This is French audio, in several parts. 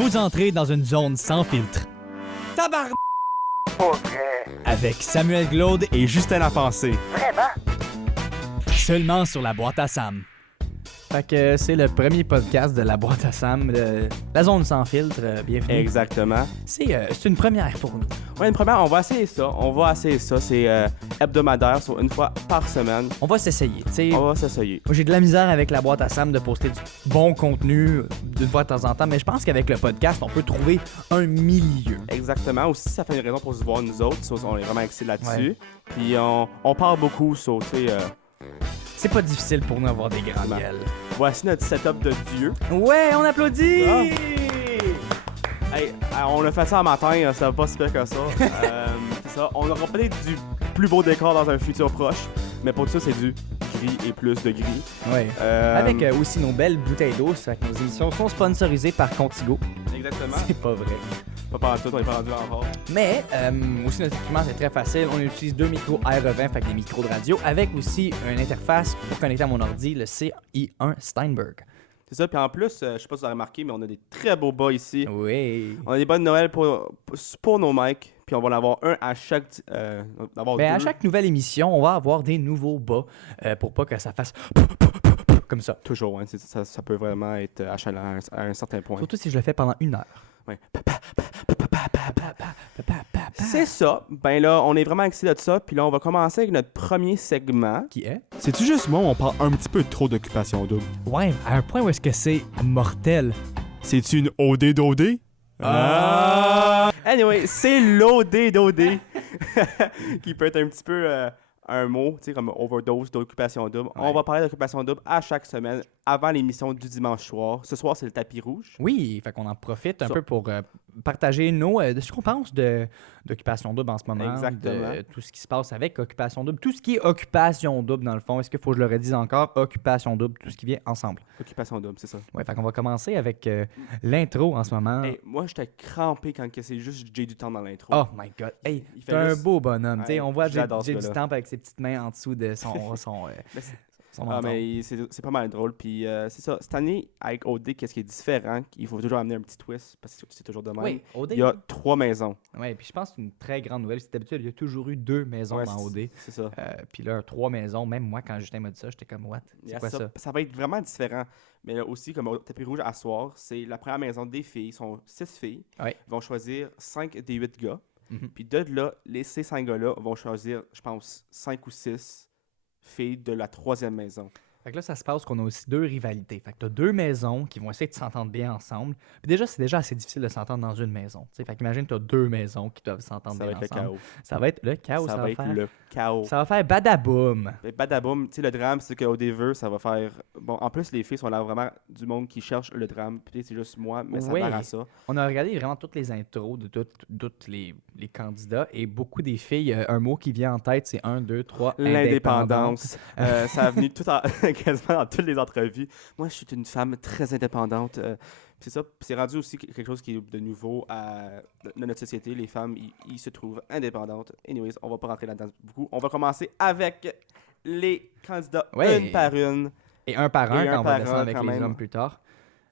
Vous entrez dans une zone sans filtre. Tabarn... Avec Samuel Glaude Et Justin Lapensée. seulement sur la boîte à Sam. Fait que c'est le premier podcast de la boîte à Sam, la zone sans filtre, bienvenue. Exactement. C'est une première pour nous. Ouais, une première, on va essayer ça. C'est hebdomadaire, soit une fois par semaine. On va s'essayer, tu sais. On va s'essayer. Moi, j'ai de la misère avec la boîte à Sam de poster du bon contenu d'une fois de temps en temps, mais je pense qu'avec le podcast, on peut trouver un milieu. Exactement. Aussi, ça fait une raison pour se voir nous autres. On est vraiment excités là-dessus. Puis on parle beaucoup, tu sais. C'est pas difficile pour nous d'avoir des grandes Exactement. gueules. Voici notre setup de Dieu. Ouais, on applaudit! Ah. Hey, on a fait ça un matin, ça va pas si pire que ça. C'est ça. On aura peut-être du plus beau décor dans un futur proche, mais pour tout ça, c'est du gris et plus de gris. Ouais. Avec aussi nos belles bouteilles d'eau, ça fait que nos émissions sont sponsorisées par Contigo. Exactement. C'est pas vrai. Pas par tout, on est pas rendu encore. Mais aussi notre équipement c'est très facile. On utilise deux micros AR20, fait que des micros de radio, avec aussi une interface pour connecter à mon ordi, le CI1 Steinberg. C'est ça, puis en plus, je sais pas si vous avez remarqué, mais on a des très beaux bas ici. Oui. On a des bas de Noël pour nos mics, puis on va en avoir un à chaque... d'avoir Ben, deux. à chaque nouvelle émission, on va avoir des nouveaux bas pour pas que ça fasse comme ça. Toujours, hein, ça peut vraiment être achalant à un certain point. Surtout si je le fais pendant 1 heure. Ouais. C'est ça. Ben là, on est vraiment excités de ça. Puis là, on va commencer avec notre premier segment. Qui est? C'est-tu juste moi où on parle un petit peu trop d'occupation double? Ouais, à un point où est-ce que c'est mortel. C'est-tu une OD d'OD? Anyway, c'est l'OD d'OD. Qui peut être un petit peu un mot, tu sais, comme overdose d'occupation double. Ouais. On va parler d'occupation double à chaque semaine avant l'émission du dimanche soir. Ce soir, c'est le tapis rouge. Oui, fait qu'on en profite un Ça. peu pour partager de ce qu'on pense d'Occupation Double en ce moment. Exactement. De tout ce qui se passe avec Occupation Double. Tout ce qui est Occupation Double, dans le fond. Est-ce qu'il faut que je le redise encore? Occupation Double, tout ce qui vient ensemble. Occupation double, c'est ça. Ouais, fait qu'on va commencer avec l'intro en ce moment. Hey, moi, j'étais crampé quand que c'est juste Jay du temps dans l'intro. Oh my God. Hey, Il c'est fait un juste- beau bonhomme. Tu sais, Ouais, on voit Jay j'adore ce du gars-là. Temple avec ses petites mains en dessous de son Mais c'est- son Ah, menton. mais c'est pas mal drôle. Puis c'est ça. Cette année, avec OD, qu'est-ce qui est différent? Il faut toujours amener un petit twist parce que c'est toujours de même. Oui, OD. Il y a 3 maisons. Ouais, puis je pense que c'est une très grande nouvelle. C'est d'habitude, il y a toujours eu 2 maisons Ouais, dans OD. C'est ça. Puis là, 3 maisons, même moi, quand Justin m'a dit ça, j'étais comme, what? Il y C'est a quoi ça? ça va être vraiment différent. Mais là aussi, comme au tapis rouge à soir, c'est la première maison des filles. Ils sont 6 filles. Ouais. Ils vont choisir 5 des 8 gars. Mhm. Puis de là, ces 5 gars-là vont choisir, je pense, 5 ou 6 filles de la 3e maison. Fait que là, ça se passe qu'on a aussi 2 rivalités. Fait que t'as 2 maisons qui vont essayer de s'entendre bien ensemble. Puis déjà, c'est déjà assez difficile de s'entendre dans une maison. T'sais. Fait qu'imagine, t'as 2 maisons qui doivent s'entendre Ça va bien être le ensemble. chaos. Ça va être le chaos. Ça va être faire... le chaos. Ça va faire badaboum. Mais badaboum, tu sais, le drame, c'est qu'au début, ça va faire. Bon, en plus, les filles sont là vraiment du monde qui cherche le drame. Puis c'est juste moi, mais ça Oui. a l'air à ça. On a regardé vraiment toutes les intros de tous les candidats et beaucoup des filles, un mot qui vient en tête, c'est 1, 2, 3, L'indépendance. Ça a venu quasiment dans toutes les entrevues. Moi, je suis une femme très indépendante. C'est ça. Puis c'est rendu aussi quelque chose qui est de nouveau dans notre société. Les femmes, ils se trouvent indépendantes. Anyways, on va pas rentrer là-dedans beaucoup. On va commencer avec les candidats Ouais. une par une. Et un par un, Et un quand on va par descendre un, avec quand les même. hommes plus tard.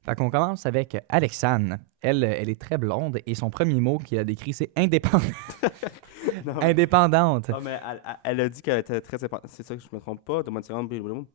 Fait qu'on commence avec Alexandre. Elle est très blonde et son premier mot qu'il a décrit, c'est indépendante. Non. Indépendante. Ah, mais elle a dit qu'elle était très indépendante. C'est ça que je me trompe pas.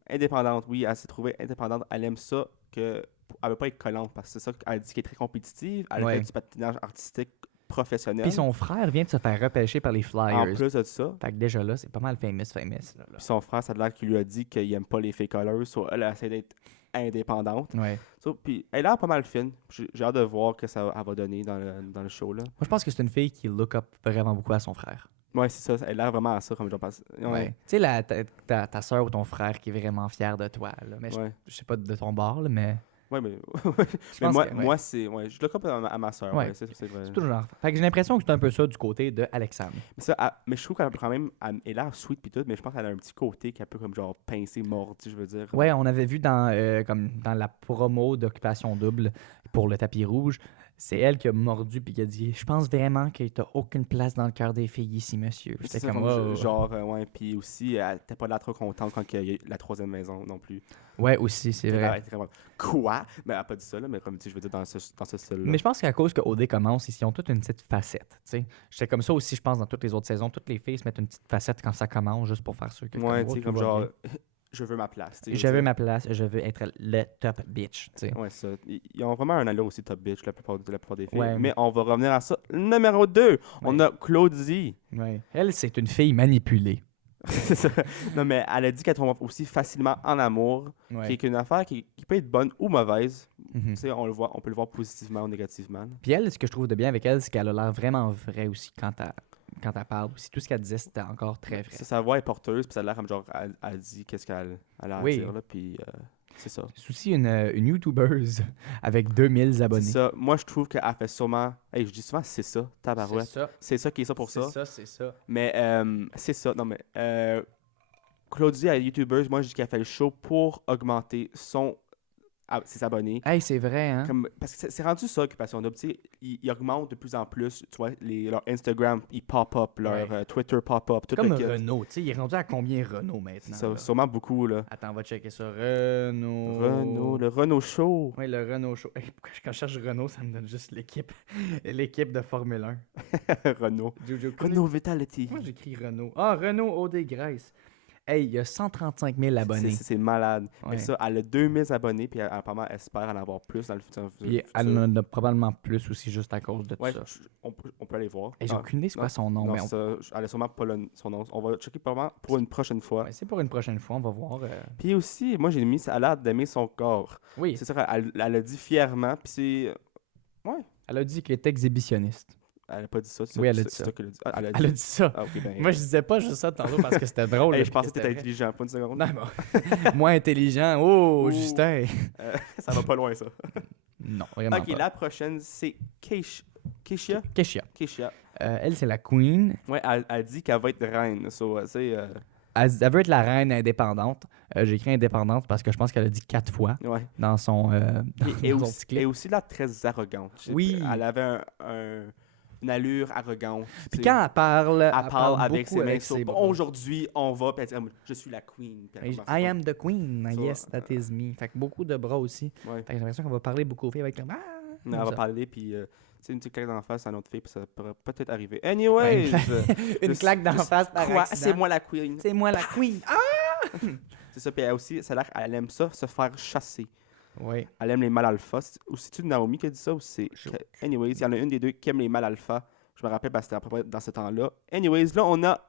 Indépendante, oui. Elle s'est trouvée indépendante. Elle aime ça. Elle veut pas être collante parce que c'est ça qu'elle dit qu'elle est très compétitive. Elle Ouais. fait du patinage artistique professionnel. Puis son frère vient de se faire repêcher par les Flyers. En plus de ça. Fait que déjà là, c'est pas mal famous. Là. Puis son frère, ça a l'air qu'il lui a dit qu'il aime pas les fake colors. Elle essaie d'être indépendante. Ouais. Puis elle a l'air pas mal fine. J'ai hâte de voir que ça elle va donner dans le show. Là. Moi, je pense que c'est une fille qui look up vraiment beaucoup à son frère. Ouais, c'est ça. Elle a l'air vraiment à ça, comme j'en pense. Ouais. Tu sais, ta soeur ou ton frère qui est vraiment fier de toi. Là. Mais Ouais. je sais pas de ton bord, là, mais Ouais, mais, je pense que, ouais. moi, c'est. Ouais, je le coupe à ma soeur. Ouais. Ouais, c'est vrai. c'est toujours. Fait que j'ai l'impression que c'est un peu ça du côté de Alexandre. Mais je trouve qu'elle quand même. Elle a l'air sweet pis tout, mais je pense qu'elle a un petit côté qui est un peu comme genre pincé, mordu, je veux dire. Ouais, on avait vu dans la promo d'Occupation Double. pour le tapis rouge, c'est elle qui a mordu puis qui a dit « Je pense vraiment que t'as aucune place dans le cœur des filles ici, monsieur. » C'est J'étais ça, comme comme oh. genre, ouais, puis aussi, elle était pas là trop contente quand il y a eu la troisième maison non plus. Ouais, aussi, c'est Elle vrai. était vraiment, quoi? Mais elle a pas dit ça, là, mais comme tu sais, je veux dire, dans ce style-là. Mais je pense qu'à cause que OD commence, ils ont toute une petite facette. Tu sais. J'étais comme ça aussi, je pense, dans toutes les autres saisons. Toutes les filles se mettent une petite facette quand ça commence, juste pour faire sûr que Ouais, comme, tu sais, tout comme va genre, bien. je veux ma place. tu sais, Je veux dire. ma place, je veux être le top bitch. Tu sais. Ouais, ça. Ils ont vraiment un allure aussi top bitch, la plupart des filles. Ouais. Mais on va revenir à ça. Numéro 2, on Ouais. a Claudie. Ouais. Elle, c'est une fille manipulée. C'est ça. Non, mais elle a dit qu'elle tombe aussi facilement en amour, Ouais. qui est une affaire qui peut être bonne ou mauvaise. Mhm. Tu sais, on peut le voir positivement ou négativement. Puis elle, ce que je trouve de bien avec elle, c'est qu'elle a l'air vraiment vraie aussi quand elle parle. Aussi, tout ce qu'elle disait, c'était encore très vrai. Sa voix est porteuse, puis ça a l'air comme genre, elle dit qu'est-ce qu'elle a à Oui. dire, là, puis c'est ça. C'est aussi une YouTubeuse avec 2000 abonnés. C'est ça. Moi, je trouve qu'elle fait sûrement. Hey, je dis souvent, c'est ça, tabarouette. ça. C'est ça qui est ça pour ça. C'est ça. Mais c'est ça. Non, mais Claudie, elle est YouTubeuse. Moi, je dis qu'elle fait le show pour augmenter ses abonnés. Hey, c'est vrai, hein? Parce que c'est rendu ça, Occupation Double. Tu sais, ils augmentent de plus en plus. Tu vois, leur Instagram, ils pop-up, leur Ouais. Twitter pop-up. Tout Comme le kit. Renault. Tu sais, il est rendu à combien Renault C'est maintenant? ça, là? sûrement beaucoup, là. Attends, on va checker ça. Renault. Renault, le Renault Show. Oui, le Renault Show. Hey, pourquoi quand je cherche Renault, ça me donne juste l'équipe. L'équipe de Formule 1. Renault. Jojo, Renault Vitality. Moi, j'écris Renault. Ah, Renault OD Grace. Hey, il y a 135 000 abonnés. C'est malade. Ouais. Mais ça, elle a 2000 abonnés, puis apparemment, elle espère en avoir plus dans le futur. Puis elle en a probablement plus aussi juste à cause de Ouais, ça. on peut aller voir. Hey, j'ai aucune idée c'est quoi son nom. Non, Mais elle a sûrement pas son nom. On va checker probablement pour une prochaine fois. ouais, c'est pour une prochaine fois, on va voir. Puis aussi, moi, j'ai mis, elle a l'air d'aimer son corps. Oui, C'est ça, elle a dit fièrement, puis c'est... elle a dit qu'elle est exhibitionniste. Elle a pas dit ça. Oui, elle a dit c'est ça. toi qui l'as dit. Ah, Elle a dit ça. Ah, ok, ben... Moi, je disais pas juste ça tantôt parce que c'était drôle. Hey, là, je puis pensais que c'était t'étais vrai. intelligent, pas une seconde. Non, bon. Moins intelligent. Oh, Ouh. Justin. Ça va pas loin, ça. Non, vraiment Ok, pas. la prochaine, c'est Keisha. Kesha. Elle, c'est la queen. Ouais, elle dit qu'elle va être reine. So, tu sais, Elle veut être la reine indépendante. J'ai écrit indépendante parce que je pense qu'elle a dit 4 fois ouais. dans son, Et dans son aussi, petit clip. et aussi là, très arrogante. Oui. Elle avait une allure arrogante. Puis tu sais. quand elle parle avec beaucoup ses mains. avec So, ses bon, bras. aujourd'hui, on va. Puis elle dit, je suis la queen. Puis elle commence I am the queen. So, Yes, that is me. Fait que beaucoup de bras aussi. Ouais. Fait que j'ai l'impression qu'on va parler beaucoup aux filles avec comme ah, Elle comme va ça. parler, puis tu sais, une petite claque d'en face à une autre fille, puis ça pourrait peut-être arriver. Anyways! Une claque d'en face par Quoi? accident. C'est moi la queen. C'est moi la queen. Ah! C'est ça, puis elle aussi, ça a l'air qu'elle aime ça, se faire chasser. Oui. Elle aime les mâles alpha. Ou c'est-tu Naomi qui a dit ça, ou c'est... Anyways, il y en a une des deux qui aime les mâles alpha. Je me rappelle parce que c'était à peu près dans ce temps-là. Anyways, là, on a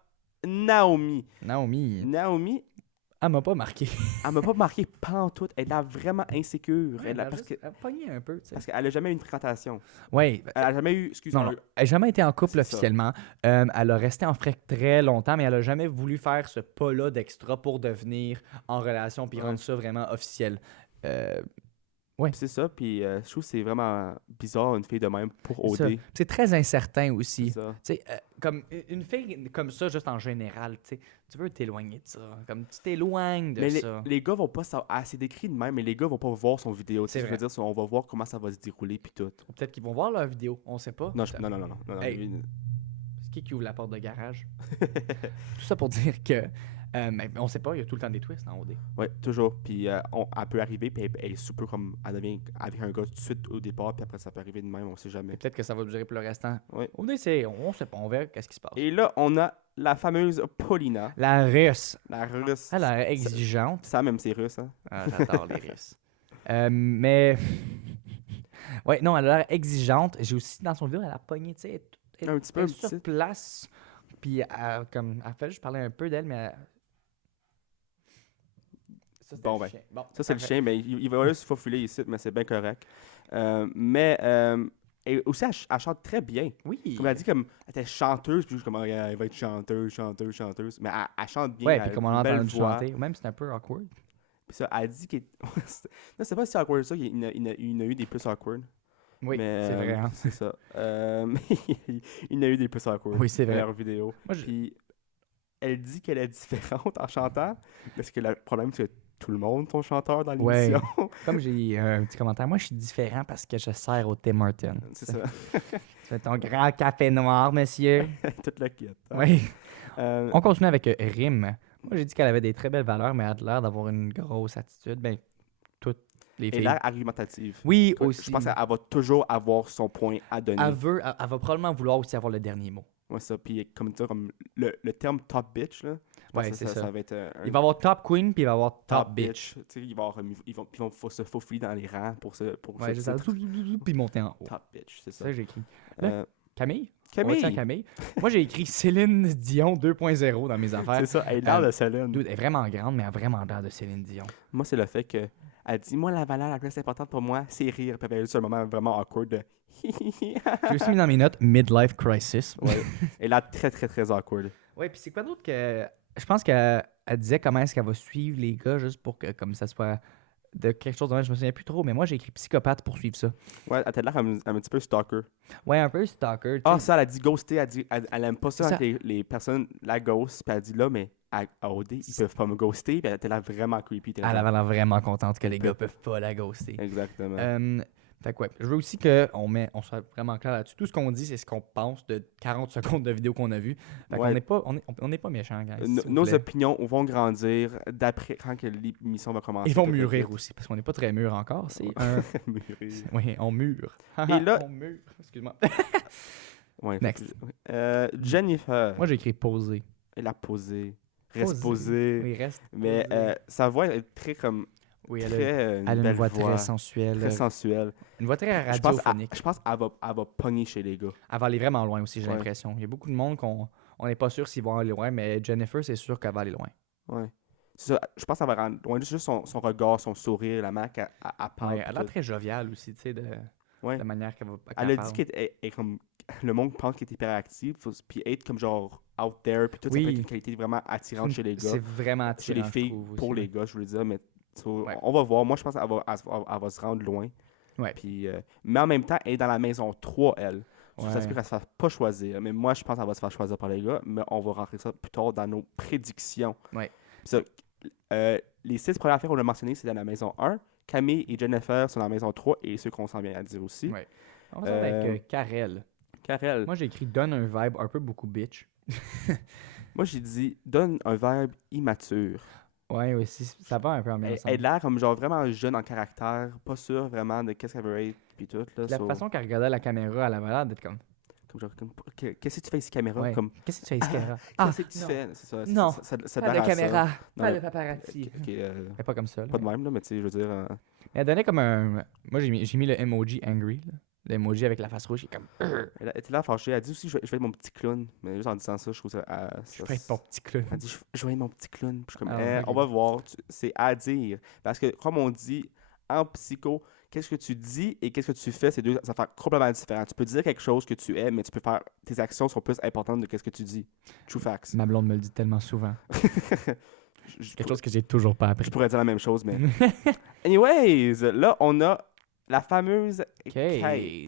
Naomi. Naomi, Elle m'a pas marqué. elle m'a pas marqué pantoute. Elle est vraiment insécure. Elle a Parce pogné un peu, tu sais. qu'elle a jamais eu une fréquentation. Oui. Elle a jamais eu... Excuse-moi. Non. Elle n'a jamais été en couple C'est ça. officiellement. Elle a resté en frais très longtemps, mais elle a jamais voulu faire ce pas-là d'extra pour devenir en relation puis Ouais. rendre ça vraiment officiel. C'est ça, puis je trouve que c'est vraiment bizarre une fille de même pour C'est ça. OD. C'est très incertain C'est aussi. ça. Tu sais, comme une fille comme ça, juste en général, tu sais, tu veux t'éloigner de ça. Comme tu t'éloignes de Mais ça. les gars vont pas savoir. Ah, c'est décrit de même, mais les gars vont pas voir son vidéo. Tu sais, C'est je veux vrai. dire, on va voir comment ça va se dérouler, puis tout. Ou peut-être qu'ils vont voir leur vidéo, on sait pas. Non, non. Hey. lui, C'est qui ouvre la porte de garage? Tout ça pour dire que, mais on sait pas, il y a tout le temps des twists en OD. ouais, toujours. Puis elle peut arriver, puis elle est super comme. Elle devient avec un gars tout de suite au départ, puis après ça peut arriver de même, on sait jamais. Peut-être que ça va durer pour le restant. Ouais. OD, on sait pas, on verra qu'est-ce qui se passe. Et là, on a la fameuse Paulina, La russe, la russe. elle a l'air exigeante. Ça, même, c'est russe, hein. Ah, j'adore les Russes. Mais. Ouais, non, elle a l'air exigeante. J'ai aussi, dans son vidéo, elle a pogné, tu sais, Un petit peu, elle un est sur petit. place. Puis, elle fait juste parler un peu d'elle, mais. Ça, c'était Bon, le ben, chien. Bon, Ça, c'est le parfait. chien, mais il va juste se faufiler ici, mais c'est bien correct. Et aussi, elle chante très bien. Oui. Comme elle dit, comme, elle était chanteuse, puis juste comme, elle va être chanteuse. Mais elle chante bien. Ouais, elle puis a comme on une l'a belle entendu voix. chanter, ou même c'est un peu awkward. Puis ça, elle dit qu'il. Non, c'est pas si awkward ça, il y en a eu des plus awkward. Oui, mais, c'est vrai. Hein? C'est ça. Mais il y en a eu des plus awkward. Oui, c'est vrai. Dans leur vidéo. Moi, je- Puis elle dit qu'elle est différente en chantant, parce que le problème, c'est que tout le monde, ton chanteur, dans Ouais. l'émission. Comme j'ai un petit commentaire, moi je suis différent parce que je sers au Tim Hortons. C'est ça. Tu fais ton grand café noir, monsieur. Toute la quête. Oui. Euh, On continue avec Rim. Moi j'ai dit qu'elle avait des très belles valeurs, mais elle a l'air d'avoir une grosse attitude. Ben, toutes les elle filles. a l'air argumentative. Oui, Je aussi. pense qu'elle va toujours avoir son point à donner. Elle va probablement vouloir aussi avoir le dernier mot. Ouais, ça. Puis comme ça, comme le terme top bitch, là. je pense Ouais, que c'est ça. Ça va être un Il va avoir top queen, puis il va avoir top bitch. Tu sais, ils vont se faufiler dans les rangs pour Ouais, c'est ça. Puis monter en haut. top bitch, c'est C'est ça ça. que j'ai écrit. Euh, Camille? On va-tu à Camille, Camille. Moi, j'ai écrit Céline Dion 2.0 dans mes affaires. c'est ça. Elle a l'air Euh, de Céline. Dude, elle est vraiment grande, mais elle a vraiment l'air de Céline Dion. Moi, c'est le fait que elle dit, moi, la valeur la plus importante pour moi, c'est rire. Puis elle a eu ce moment vraiment awkward de J'ai aussi mis dans mes notes Midlife Crisis. ouais. Elle a très, très, très awkward. Ouais, puis c'est quoi d'autre que. Je pense qu'elle disait comment est-ce qu'elle va suivre les gars juste pour que comme ça soit de quelque chose de même. Je me souviens plus trop, mais moi j'ai écrit psychopathe pour suivre ça. Ouais, elle a l'air un petit peu stalker. Ouais, un peu stalker. tu Ah, sais. ça, elle a dit ghoster. Elle aime pas ça C'est quand les personnes la ghostent. Puis elle dit là, mais à OD, ils peuvent pas me ghoster. Puis elle était là vraiment creepy. Elle avait l'air vraiment contente que les gars peuvent pas la ghoster. Exactement. Fait que ouais, je veux aussi on soit vraiment clair là-dessus. Tout ce qu'on dit, c'est ce qu'on pense de 40 secondes de vidéo qu'on a vu. Fait Ouais. qu'on n'est pas méchants, guys. s'il vous Nos plaît. opinions vont grandir d'après quand que l'émission va commencer. Ils vont peut-être. mûrir aussi, parce qu'on n'est pas très mûrs encore. C'est un... Mûrir. Oui, on mûre. Et là- on mûre. Excuse-moi. Ouais, Next. Jennifer, Moi, j'ai écrit poser. elle a posé. Reste Poser. posée. Oui, reste. Mais posé. sa voix est très comme. Oui, très, elle a une belle voix très sensuelle. très sensuelle. Une voix très Je pense, radiophonique. je pense qu'elle va pogner chez les gars. Elle va aller vraiment loin aussi, j'ai Ouais. l'impression. Il y a beaucoup de monde qu'on n'est pas sûr s'ils vont aller loin, mais Jennifer, c'est sûr qu'elle va aller loin. Ouais. C'est ça. Je pense qu'elle va rendre loin juste son regard, son sourire, la manière qu'elle parle. Ouais, elle a puis l'air tout. très joviale aussi, tu sais, de Ouais. la manière qu'elle va. Elle qu'elle a parle. dit qu'elle est comme. Le monde pense qu'elle est hyperactive, puis être comme genre out there, puis tout, ça Oui. peut être une qualité vraiment attirante chez les gars. C'est vraiment Chez attirant. les filles, je trouve, pour aussi, les gars, je veux dire, mais Ouais. on va voir. Moi, je pense qu'elle va se rendre loin. Ouais. Puis, mais en même temps, elle est dans la maison 3, elle. Ça se Ouais. peut qu'elle se fasse pas choisir. Mais moi, je pense qu'elle va se faire choisir par les gars. Mais on va rentrer ça plus tard dans nos prédictions. Ouais. Puis ça, les 6 premières affaires qu'on a mentionnées, c'est dans la maison 1. Camille et Jennifer sont dans la maison 3 et ceux qu'on s'en vient à dire aussi. Ouais. On va faire avec Euh, Karel. Karel, Moi, j'ai écrit donne un vibe un peu beaucoup bitch. moi j'ai dit donne un verbe immature. Ouais, aussi, ça va un peu en même Elle a l'air comme genre vraiment jeune en caractère, pas sûr vraiment de qu'est-ce qu'elle veut être puis tout là. La façon qu'elle regardait la caméra, elle avait l'air d'être comme. Qu'est-ce que tu fais ici caméra Ouais. comme Qu'est-ce que tu fais ici, caméra? qu'est-ce que tu non. fais c'est ça Non, ça Pas donne de à ça. caméra, Non, pas de mais- paparazzi. Ok, Elle est pas comme ça. Là, pas de même là mais tu sais je veux dire Elle donnait comme un. Moi, j'ai mis le emoji angry. Là. L'emoji avec la face rouge, il est comme. elle était là fâchée, elle dit aussi je vais être mon petit clown mais juste en disant ça je trouve ça, Je vais être ton petit clown. elle dit je vais être mon petit clown puis je suis comme Ah, ok. on va voir c'est à dire parce que comme on dit en psycho qu'est-ce que tu dis et qu'est-ce que tu fais, c'est deux affaires complètement différentes. Tu peux dire quelque chose que tu aimes, mais tu peux faire. Tes actions sont plus importantes de qu'est-ce que tu dis. True facts. Ma blonde me le dit tellement souvent. Je Quelque chose que j'ai toujours pas appris. je pourrais dire la même chose, mais. Anyways, là, on a la fameuse Kate.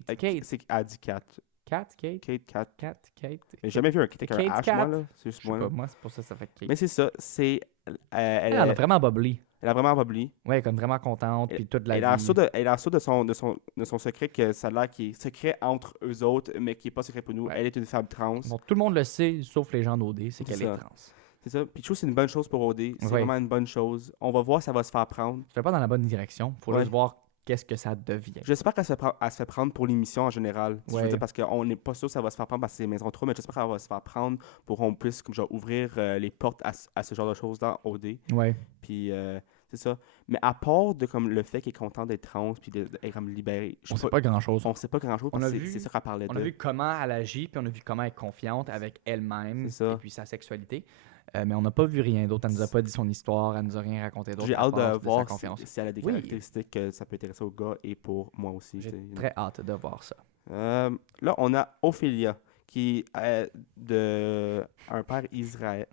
Kate. Kate. C'est elle dit Kat. Kate. Kate. Kate. J'ai jamais vu un Kate avec un Kate H, Kat. moi, là. C'est juste Je sais moi, pas, là. moi, c'est pour ça que ça fait Kate. Mais c'est ça. C'est. Elle a vraiment bubbly. Elle a vraiment bubbly. Ouais, comme vraiment contente, puis toute la Elle vie. a l'air sûre de son secret, que ça a l'air qui est secret entre eux autres, mais qui n'est pas secret pour nous. Ouais. Elle est une femme trans. Bon, tout le monde le sait, sauf les gens d'OD, c'est qu'elle C'est est ça. trans. C'est ça. Puis je trouve que c'est une bonne chose pour OD. C'est Ouais. vraiment une bonne chose. On va voir si ça va se faire prendre. Je vais pas dans la bonne direction. Faut Ouais. juste voir qu'est-ce que ça devient. J'espère qu'elle elle se fait prendre pour l'émission en général. Je veux Ouais. dire, parce qu'on n'est pas sûr que ça va se faire prendre parce que c'est Maison 3, mais j'espère qu'elle va se faire prendre pour qu'on puisse comme, genre, ouvrir les portes à ce genre de choses dans OD. Ouais. Puis c'est ça. Mais à part de comme le fait qu'elle est contente d'être trans puis d'être comme libérée, je On sais sait pas grand-chose. on sait pas grand-chose. On a C'est vu- c'est ça qu'elle parlait On de. a vu comment elle agit, puis on a vu comment elle est confiante avec elle-même, C'est ça. et puis sa sexualité. Mais on n'a pas vu rien d'autre. Elle nous a pas dit son histoire, elle nous a rien raconté d'autre. J'ai à hâte part de sa voir confiance. si elle a des Oui. caractéristiques que ça peut intéresser aux gars et pour moi aussi. J'ai tu sais. très hâte de voir ça. Là, on a Ophélia, qui est de un père Israël.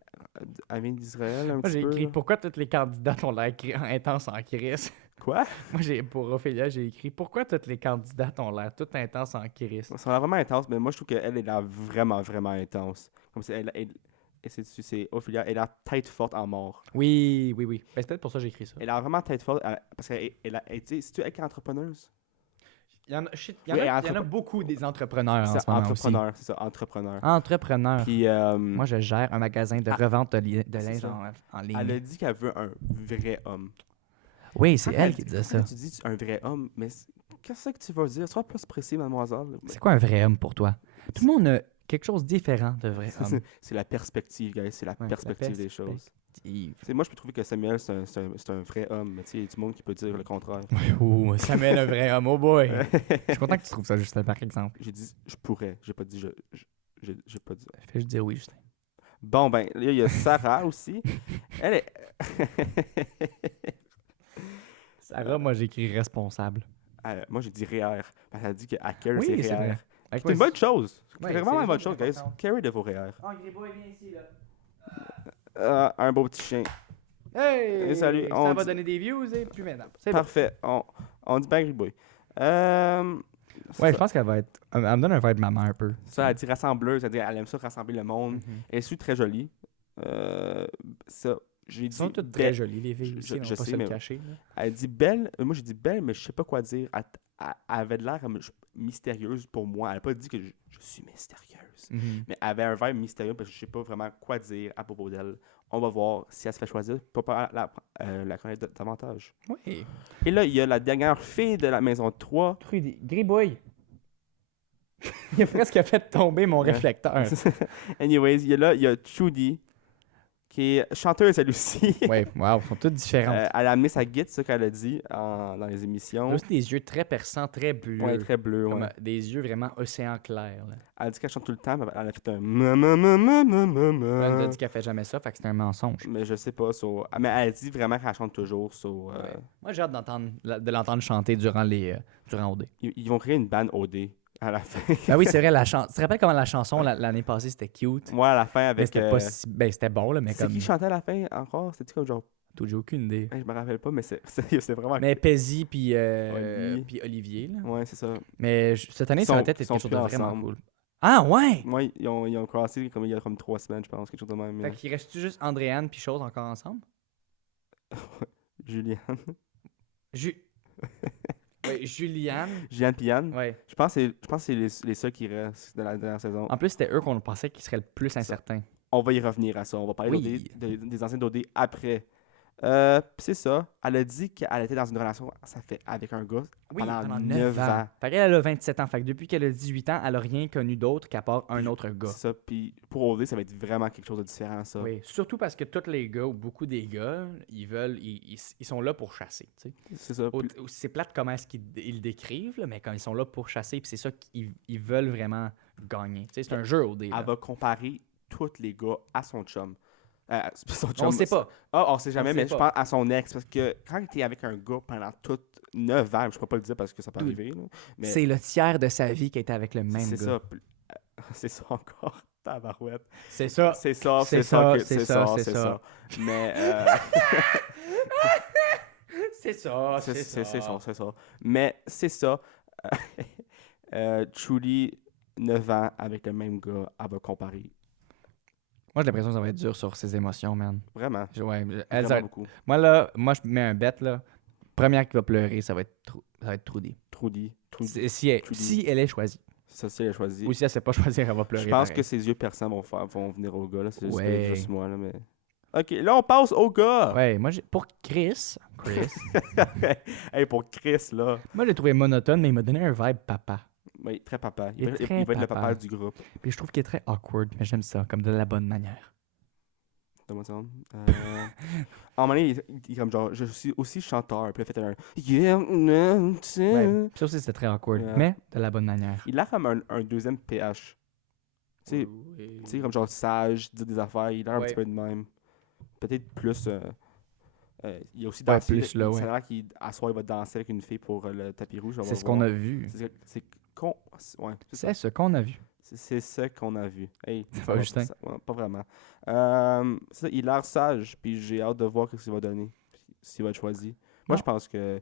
Elle vient d'Israël un Moi, petit j'ai peu. écrit là. pourquoi toutes les candidates ont l'air intenses en crise. Quoi? Moi, pour Ophélia, j'ai écrit pourquoi toutes les candidates ont l'air toutes intenses en crise. Ça a l'air vraiment intense, mais moi, je trouve qu'elle est là vraiment, vraiment intense. Comme si Et c'est Ophélia. Elle a tête forte en mort. Oui. Ben, c'est peut-être pour ça que j'ai écrit ça. Elle a vraiment tête forte parce qu'elle a été. Si tu es entrepreneuse, Il y en a, Oui, il y en a beaucoup des entrepreneurs en c'est ce moment entrepreneur. C'est ça, entrepreneur. aussi. Entrepreneur. Puis Moi, je gère un magasin de revente de c'est linge ça. en ligne. elle a dit qu'elle veut un vrai homme. Oui, c'est Quand elle qui disait ça. Quand tu dis un vrai homme, mais qu'est-ce que tu veux dire? Sois plus précis, mademoiselle. C'est quoi un vrai homme pour toi? Tout le monde a quelque chose de différent de vrai homme. C'est la perspective, guys. C'est la Ouais, perspective des choses. Yves. Moi, je peux trouver que Samuel, c'est un vrai homme. Mais tu sais, il y a du monde qui peut dire le contraire. Ouh, Samuel, un vrai homme, oh boy! Je suis content que tu trouves ça juste par exemple. J'ai dit, je pourrais. J'ai pas dit, j'ai pas dit. Fais-je dire oui, Justin. Bon, ben, là, il y a Sarah aussi. Elle est. Sarah, moi, j'ai écrit responsable. Moi, j'ai dit REER. Elle a dit que hacker, Oui, c'est c'est REER. vrai. C'est une bonne chose. Ouais, C'est vraiment c'est une bonne des choses chose, guys. importantes. Carry de vos REER. Oh, Gribois, viens ici, là. Un beau petit chien. Hey! Salut, Ça on va dit- donner des views et plus maintenant. C'est bon. Parfait. On dit bien gribouille. Ouais, je pense qu'elle va être. Elle me donne un vibe maman un peu. Ça, elle dit rassembleuse. Elle dit elle aime ça rassembler le monde. Elle est très jolie. Ça, j'ai Ils dit. sont toutes belle- très jolies, les filles aussi, on va je pas sais, se le mais- cacher. Là. Elle dit belle. Moi, j'ai dit belle, mais je sais pas quoi dire. Elle avait de l'air mystérieuse pour moi. Elle a pas dit que je suis mystérieuse. Mais elle avait un vibe mystérieux parce que je sais pas vraiment quoi dire à propos d'elle. On va voir si elle se fait choisir pour pas la connaître davantage. Oui. Et là, il y a la dernière fille de la maison 3. Trudy. Gribouille. Il a presque fait tomber mon Ouais. réflecteur. Anyways, il y a Trudy, qui est chanteuse elle aussi. Ouais, wow, elles sont toutes différentes. Elle a amené sa guide, c'est ça qu'elle a dit dans les Elle émissions. a aussi des yeux très perçants, très bleus. Ouais, très bleu. Comme, Ouais. des yeux vraiment océan clair. Là. Elle a dit qu'elle chante tout le temps, mais elle a fait un ma ma ma ma ma ma ma. Elle nous a dit qu'elle fait jamais ça, fait que c'est un mensonge. Mais je sais pas. Mais elle a dit vraiment qu'elle chante toujours. Ouais. Moi, j'ai hâte de l'entendre chanter durant OD. Ils vont créer une band OD à la fin. Ben oui, c'est vrai, tu te rappelles comment la chanson l'année passée, c'était cute? Moi, à la fin, Mais avec. c'était pas si... Ben, c'était bon, là, mais C'est comme... qui chantait à la fin encore? C'était comme genre. J'ai aucune idée. Je me rappelle pas, mais c'est vraiment. Mais Pezzy puis Olivier. puis Olivier, là. Ouais, c'est ça. Mais cette année, Ils sur la sont- tête, ils c'était sont quelque chose de plus vraiment ensemble. cool. Ah, ouais! Moi, ils ont croisé comme il y a comme 3 semaines, je pense, quelque chose de même. Fait qu'il reste-tu juste Andréane puis Chose encore ensemble? Juliane. Ouais, Juliane. Juliane puis Yann. Ouais. Je pense que c'est les seuls qui restent de la dernière saison. En plus, c'était eux qu'on pensait qu'ils seraient le plus incertains. On va y revenir à ça. On va parler Oui. des anciens d'OD après. C'est ça. Elle a dit qu'elle était dans une relation avec un gars pendant 9 ans. Fait qu'elle a 27 ans. Fait que depuis qu'elle a 18 ans, elle a rien connu d'autre qu'à part un autre gars. C'est ça. Puis pour OD, ça va être vraiment quelque chose de différent, ça. Oui, surtout parce que tous les gars, ou beaucoup des gars, ils sont là pour chasser. Tu sais. C'est ça. Puis- C'est plate comment est-ce qu'ils le décrivent, là, mais quand ils sont là pour chasser, puis c'est ça qu'ils veulent vraiment gagner. Tu sais, c'est un jeu au dé. Elle va comparer tous les gars à son chum. Son chum, On sait pas. On sait jamais, On sait mais je pas. pense à son ex. Parce que quand tu es avec un gars pendant toutes 9 ans, je peux pas le dire parce que ça peut Tout. arriver. Là, mais C'est le tiers de sa vie qui était avec le même c'est gars. ça. C'est ça encore. Tabarouette. C'est ça. C'est ça, C'est c'est ça, ça, c'est c'est ça, ça, c'est c'est ça. ça. Mais C'est ça, c'est ça, c'est ça. Mais c'est ça. Trudy, 9 ans avec le même gars, elle va comparer. Moi, j'ai l'impression que ça va être dur sur ses émotions, man. Vraiment. Ouais, Vraiment beaucoup. moi, je mets un bet, là. Première qui va pleurer, ça va être Trudy. Trudy. Si elle est choisie. C'est ça, si elle a choisi. Ou si elle ne sait pas choisir, elle va pleurer. Je pense pareil. que ses yeux perçants vont venir au gars. Là. C'est Ouais. juste moi. Là, mais... Ok, là, on passe au gars. Ouais, moi, pour Chris, Hey, pour Chris, là. moi, j'ai trouvé monotone, mais il m'a donné un vibe papa. Oui, très papa. Il est va très être le papa. papa du groupe. Puis je trouve qu'il est très awkward, mais j'aime ça, comme de la bonne manière. Donne-moi ça. En moment donné, il est comme genre, je suis aussi chanteur. Puis il a fait un. Yeah, Ouais, puis ça aussi, c'était très awkward, Yeah. mais de la bonne manière. Il a comme un deuxième PH. Tu sais, comme genre sage, dit des affaires. Il a un Ouais. petit peu de même. Peut-être plus. Il y a aussi Ouais, dansé. plus là, ouais. Ça a l'air qu'à soir, il va danser avec une fille pour le tapis rouge. on va C'est ce voir. qu'on a vu. C'est con. Ouais, c'est ça. C'est ce qu'on a vu. C'est ce qu'on a vu. Hey, Ça va, Justin? ouais, pas vraiment. C'est ça, il a l'air sage, puis j'ai hâte de voir ce qu'il va donner, s'il va être choisi. Moi, Non. je pense que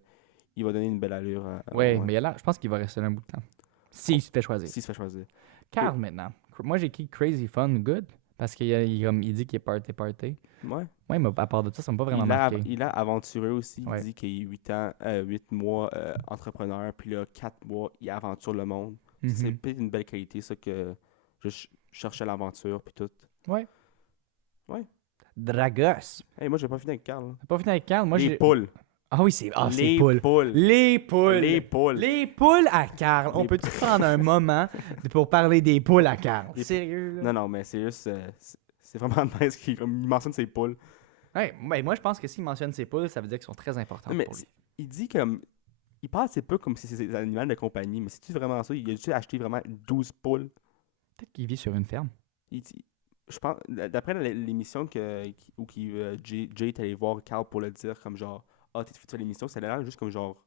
il va donner une belle allure. Ouais, mais il a l'air- je pense qu'il va rester là un bout de temps. S'il se fait choisir. S'il se fait choisir. Carl, maintenant. Moi, j'ai écrit Crazy Fun Good. Parce qu'il il dit qu'il est party. Ouais. Ouais, mais à part de ça, ça m'a pas vraiment marqué. Il a aventureux aussi. Ouais. Il dit qu'il est 8 mois entrepreneur, puis là, 4 mois, il aventure le monde. Mhm. C'est peut-être une belle qualité, ça, que je cherchais l'aventure, puis tout. Ouais. Ouais. Dragos. Hey, moi, j'ai pas fini avec Carl. T'as pas fini avec Carl? Moi, Les j'ai... poules. Ah oui, c'est Les poules. poules. Les poules. Les poules. Les poules à Carl. On Les peut-tu prendre un moment pour parler des poules à Carl? Les- Sérieux, là? Non, non, mais c'est juste... c'est vraiment nice qu'il mentionne ses poules. Ouais, ben, moi, je pense que s'il mentionne ses poules, ça veut dire qu'elles sont très importantes Non, mais pour lui. il dit comme... Il parle assez peu comme si c'était des animaux de compagnie, mais c'est-tu vraiment ça? Il a dû acheter vraiment 12 poules. Peut-être qu'il vit sur une ferme. Il dit... Je pense... D'après l'émission où Jay est allé voir Carl pour le dire, comme genre... Ah, t'es fait l'émission, ça a l'air juste comme genre...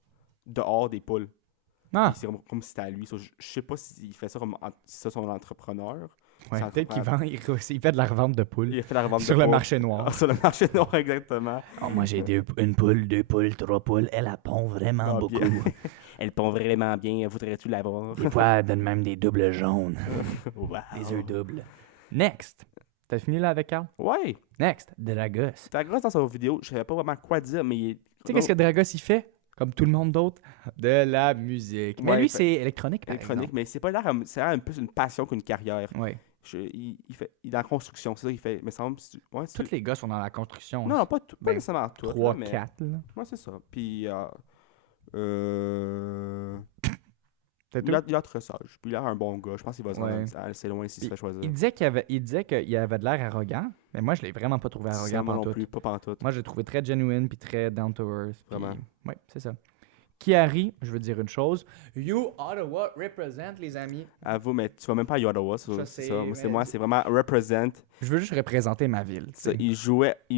Dehors des poules. Ah, Puis c'est comme si c'était à lui. So, je sais pas s'il fait ça comme... Si c'est son entrepreneur. ouais, c'est peut-être qu'il entrepreneur. vend, il fait de la revente de poules Il a fait la revente sur de le poules. marché noir. Ah, sur le marché noir, exactement. Oh, moi, j'ai une poule, 2 poules, 3 poules. Elle pond vraiment Ah, beaucoup. bien. Elle pond vraiment bien. Voudrais-tu l'avoir? Des fois, elle donne même des doubles jaunes. Wow. Des œufs doubles. Next. T'as fini là avec Carl? Ouais. Next. Dragos. Tu C'était grâce dans sa vidéo. Je savais pas vraiment quoi dire, mais il est... sais qu'est-ce que Dragos, il fait? Comme tout le monde d'autre? De la musique. Mais Ouais, lui, il fait- c'est électronique, par électronique, exemple. mais c'est pas l'air... C'est l'air un peu une passion qu'une carrière. Ouais. Il est en construction, c'est ça qu'il fait. Mais ça me semble... Ouais, Tous les gars sont dans la construction. Non, non, pas Ben, nécessairement tout. 3, mais... 4. Ouais, c'est ça. Puis... C'est Il tout? a l'air très sage. Puis il a l'air un bon gars. Je pense qu'il va se Ouais. rendre assez loin s'il se fait choisir. Il disait qu'il avait de l'air arrogant, mais moi, je l'ai vraiment pas trouvé Ça, arrogant moi non pantoute. plus, pas pantoute. Moi, je l'ai trouvé très genuine puis très down to earth. Vraiment. Oui, c'est ça. Kiari, je veux dire une chose. You Ottawa represent, les amis. Avoue, mais tu vas même pas à Ottawa, Je c'est sais, ça. Moi, c'est mais- moi, c'est vraiment represent. Je veux juste représenter ma ville. tu Ça, sais. il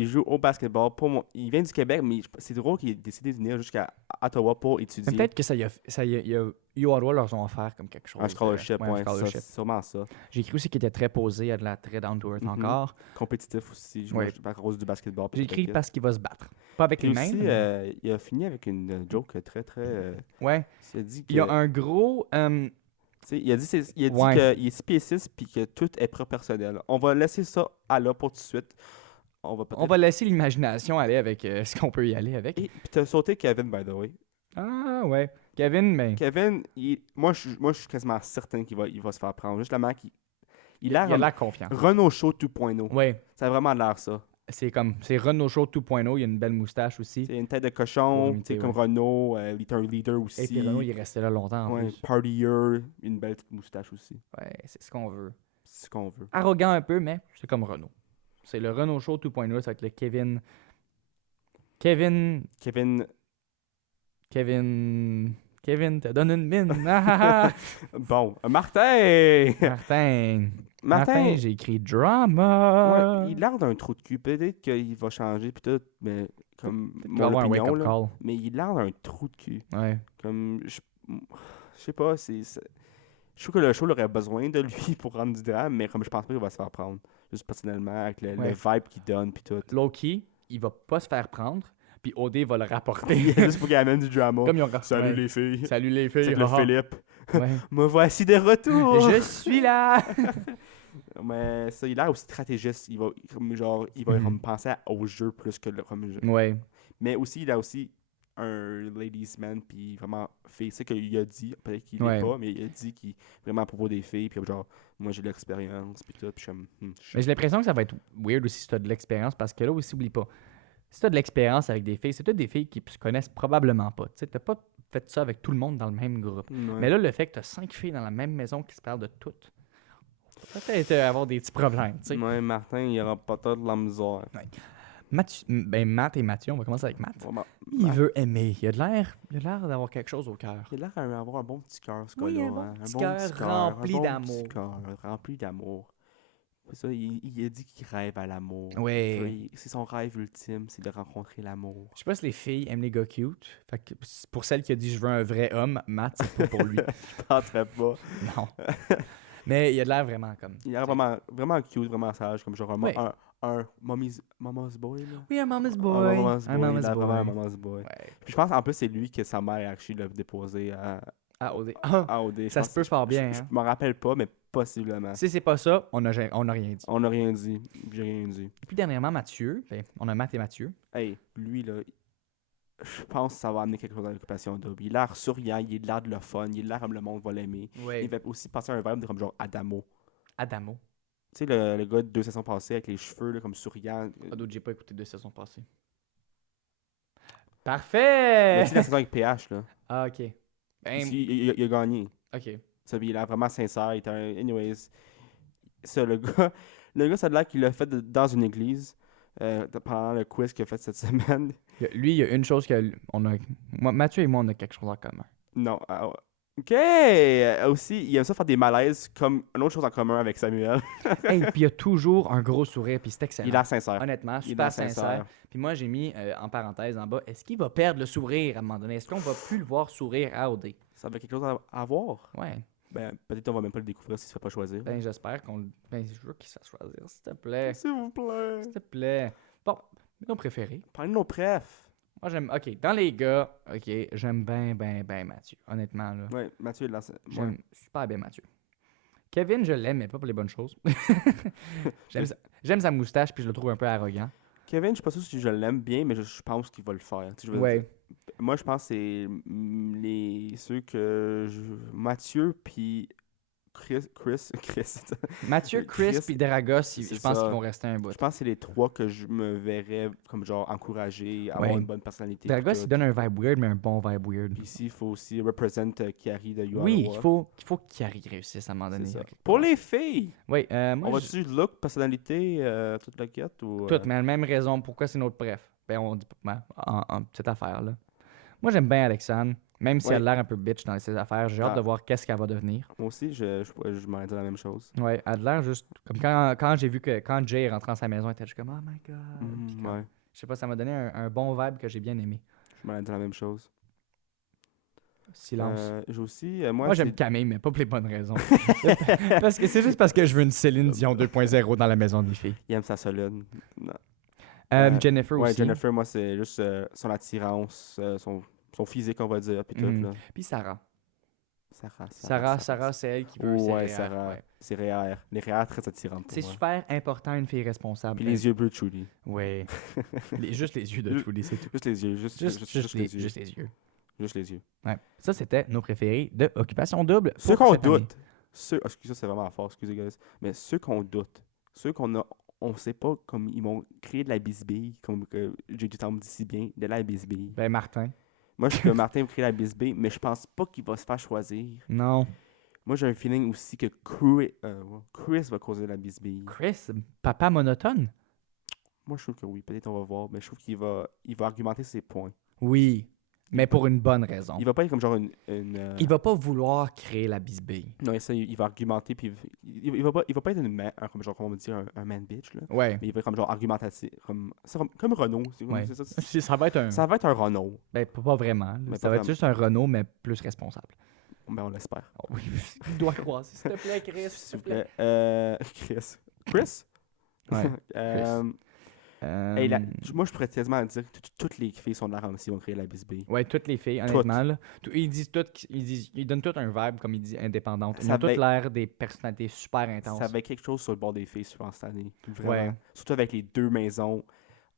joue au basketball. Il vient du Québec, mais c'est drôle qu'il ait décidé de venir jusqu'à Ottawa pour Mais étudier. peut-être que You Ottawa leur ont offert comme quelque chose. Un scholarship, un ouais, scholarship. c'est sûrement ça. J'ai écrit aussi qu'il était très posé, il a de la très down to earth Mhm. encore. Compétitif aussi, Ouais. à cause du basketball. J'ai écrit parce qu'il va se battre. Pas avec Puis les mains. aussi, mais- il a fini avec une joke très... Ouais. il a dit que... Il y a un gros. Tu sais, il a dit Ouais. qu'il est 6 pieds 6 puis que tout est personnel. On va laisser ça à là pour tout de suite. On va peut-être... On va laisser l'imagination aller avec ce qu'on peut y aller avec. Et puis t'as sauté Kevin, by the way. Ah ouais. Kevin, mais. Kevin, moi, je suis quasiment certain il va se faire prendre. Justement, il Il a a l'air l'air confiant. Renault Show 2.0. Ouais. Ça a vraiment l'air ça. C'est Renault Show 2.0. Il y a une belle moustache aussi. C'est une tête de Pour cochon, imiter, tu sais, comme Renault, il est un leader aussi. Et puis Renault, il est resté là longtemps en Ouais, plus. partier, une belle petite moustache aussi. Ouais, c'est ce qu'on veut. C'est ce qu'on veut. Arrogant un peu, mais c'est comme Renault. C'est le Renault Show 2.0, ça va être le Kevin. Kevin, Kevin, te donne une mine. Ah, ah, bon, Martin! ah. Martin. Martin, j'ai écrit drama. ouais, il a l'air d'un trou de cul. Peut-être qu'il va changer, puis tout, mais comme Il mon va avoir un opinion, wake-up là. call. Mais il a l'air d'un trou de cul. Ouais. Comme, je sais pas, je trouve que le show aurait besoin de lui pour rendre du drame, mais comme je pense pas qu'il va se faire prendre. Juste personnellement, avec le Ouais. vibe qu'il donne, puis tout. Low-key, il va pas se faire prendre, puis OD va le rapporter. Juste pour qu'il amène du drama. Comme ils ont Salut ouais. les filles. Salut les C'est filles. le haha. Philippe. Ouais. Me voici de retour. Je suis là. Mais ça, il a l'air aussi stratégiste. Il va Mhm. comme penser au jeu plus que le comme jeu. Ouais. Mais aussi, il a aussi un ladies man, puis vraiment fait ce qu'il a dit. Peut-être qu'il Ouais. l'est pas, mais il a dit qu'il est vraiment à propos des filles, puis genre, moi j'ai de l'expérience, puis tout. Puis je suis comme, Mais j'ai l'impression que ça va être weird aussi si tu as de l'expérience, parce que là aussi, oublie pas. Si tu as de l'expérience avec des filles, c'est toutes des filles qui se connaissent probablement pas. Tu sais, t'as pas fait ça avec tout le monde dans le même groupe. Ouais. Mais là, le fait que tu as 5 filles dans la même maison qui se parlent de toutes, peut-être avoir des petits problèmes. Tu sais. Ouais, Martin, il aura pas tant de la misère. Matt et Mathieu, on va commencer avec Matt. Vraiment. Il veut aimer. Il a l'air d'avoir quelque chose au cœur. Il a l'air d'avoir un bon petit cœur, ce Oui, gars-là. un bon hein. petit bon cœur petit cœur, rempli un bon d'amour. petit cœur rempli d'amour. C'est ça, il a dit qu'il rêve à l'amour. Ouais. Tu vois, c'est son rêve ultime, c'est de rencontrer l'amour. Je sais pas si les filles aiment les gars cute. Fait que pour celle qui a dit je veux un vrai homme, Matt, c'est pas pour lui. Je penserais pas. Non. Mais il a l'air vraiment comme. Il a l'air vraiment, vraiment cute, vraiment sage, comme genre Ouais. un mama's boy. Là. Oui, un mama's Un boy. mama's boy. Il a mama's l'air boy. vraiment un mama's boy. Ouais. Puis je pense en plus c'est lui que sa mère actually l'a déposé Ah, OD. Ah, à OD. Je ça pense- se peut fort bien. Je hein. me rappelle pas, mais Possiblement. Si c'est pas ça, on a rien dit. On n'a rien dit. J'ai rien dit. Et puis dernièrement, Mathieu, on a Matt et Mathieu. Hey, lui, là, je pense que ça va amener quelque chose dans l'occupation double. Il a l'air souriant, il a l'air de le fun, il a l'air comme le monde va l'aimer. Il va aussi passer un vibe de comme genre Adamo. Adamo. Tu sais, le gars de 2 saisons passées avec les cheveux là, comme souriants. Ah, d'autres, j'ai pas écouté 2 saisons passées. Mais Parfait! c'est la saison avec PH, là. Ah, ok. Ben, Il a gagné. ok. Ça, il a l'air vraiment sincère. Il était anyways, ça, le gars, ça a l'air qu'il l'a fait dans une église pendant le quiz qu'il a fait cette semaine. Lui, il y a une chose Mathieu et moi, on a quelque chose en commun. Non. OK! Aussi, il aime ça faire des malaises comme une autre chose en commun avec Samuel. Hey, puis il a toujours un gros sourire, puis c'est excellent. Il a l'air sincère. Honnêtement, Il a super l'air sincère. Puis moi, j'ai mis en parenthèse en bas, est-ce qu'il va perdre le sourire à un moment donné? Est-ce qu'on va plus le voir sourire à OD? Ça avait quelque chose à voir. Ouais. Ben, peut-être qu'on va même pas le découvrir s'il se fait pas choisir. Ben, j'espère qu'on... Ben, je veux qu'il se fasse choisir, s'il te plaît. S'il vous plaît. S'il te plaît. Bon, nos préférés. Parlez de nos prefs. Moi, j'aime... OK, dans les gars, OK, j'aime bien Mathieu. Honnêtement, là. Ouais, Mathieu est là. J'aime super bien Mathieu. Kevin, je l'aime, mais pas pour les bonnes choses. J'aime sa moustache, puis je le trouve un peu arrogant. Kevin, je suis pas sûr si je l'aime bien, mais je pense qu'il va le faire. Tu sais, je veux Ouais. dire, moi, je pense que c'est ceux que Mathieu puis Chris. Mathieu, Chris, puis Dragos, C'est je pense ça. qu'ils vont rester un bout. Je pense que c'est les trois que je me verrais comme genre encourager, avoir Ouais. une bonne personnalité. Dragos, puis il tout. donne un vibe weird, mais un bon vibe weird. Puis ici, il faut aussi represent Kiari de You Are Oui, the il War. faut qu'Harry réussisse à un moment donné. C'est ça. Ok. Pour les filles, Oui, moi, on va-tu look, personnalité, toute la quête ou. toutes, mais la même raison pourquoi c'est notre préf. Ben, on dit pas en petite affaire, là. Moi, j'aime bien Alexandre, même si Ouais. elle a l'air un peu bitch dans ses affaires. J'ai hâte Ah. de voir qu'est-ce qu'elle va devenir. Moi aussi, je m'en dire la même chose. Ouais, elle a l'air juste... Comme quand j'ai vu que... Quand Jay est rentré dans sa maison, elle était juste comme « Oh my God! Puis comme, Ouais, je sais pas, ça m'a donné un bon vibe que j'ai bien aimé. je m'en dire la même chose. Silence. J'ai aussi. Moi, j'aime Camille, mais pas pour les bonnes raisons. Parce que c'est juste parce que je veux une Céline Dion 2.0 dans la maison des filles. Il aime sa solide. Non. Jennifer Ouais, aussi. Jennifer, moi, c'est juste son attirance, son physique, on va dire, puis tout, Mhm. là. Puis Sarah. Sarah. C'est elle qui veut Ouais, ses Sarah. ouais. C'est REER. Les REER très attirantes pour C'est moi. super important, une fille responsable. Puis les yeux bleus de Trudy. Oui. Juste les yeux de Trudy, c'est tout. Juste les yeux. Juste les yeux. Juste les yeux. Juste les yeux. Ouais. Ça, c'était nos préférés de Occupation Double. Ceux pour qu'on cette année. doute. Excusez, c'est vraiment fort, excusez, guys. Mais ceux qu'on doute. Ceux on sait pas comme ils vont créer de la bisbille, comme que j'ai du temps dit si bien, de la bisbille. Ben, Martin. Moi, je suis que Martin va créer la bisbille, mais je pense pas qu'il va se faire choisir. Non. Moi, j'ai un feeling aussi que Chris va causer la bisbille. Chris, papa monotone? Moi, je trouve que oui. Peut-être on va voir, mais je trouve qu'il va argumenter ses points. Oui. Mais pour une bonne raison. Il va pas être comme genre une Il va pas vouloir créer la bisbille. Non, ça, il va argumenter, puis il va pas être comme genre, comment on va dire, un man bitch, là. Ouais. Mais il va être comme genre argumentatif, comme Renault. Ouais. C'est ça, Ça va être un... ça va être un Renault, Ben, pas vraiment. là. Mais Ça pas va être vraiment. juste un Renault, mais plus responsable. mais on l'espère. Oh, oui. Il doit croire. S'il te plaît, Chris. S'il vous plaît. Chris? Ouais. Hey, moi, je pourrais quasiment dire que toutes les filles sont de la Ramsey vont créer la bisbille. Ouais, toutes les filles, honnêtement. Là, ils donnent toutes un vibe, comme ils disent, indépendante. Ils Ça ont toutes avait- l'air des personnalités super intenses. Ça avait quelque chose sur le bord des filles, je pense, cette année. Vraiment. Ouais. Surtout avec les deux maisons.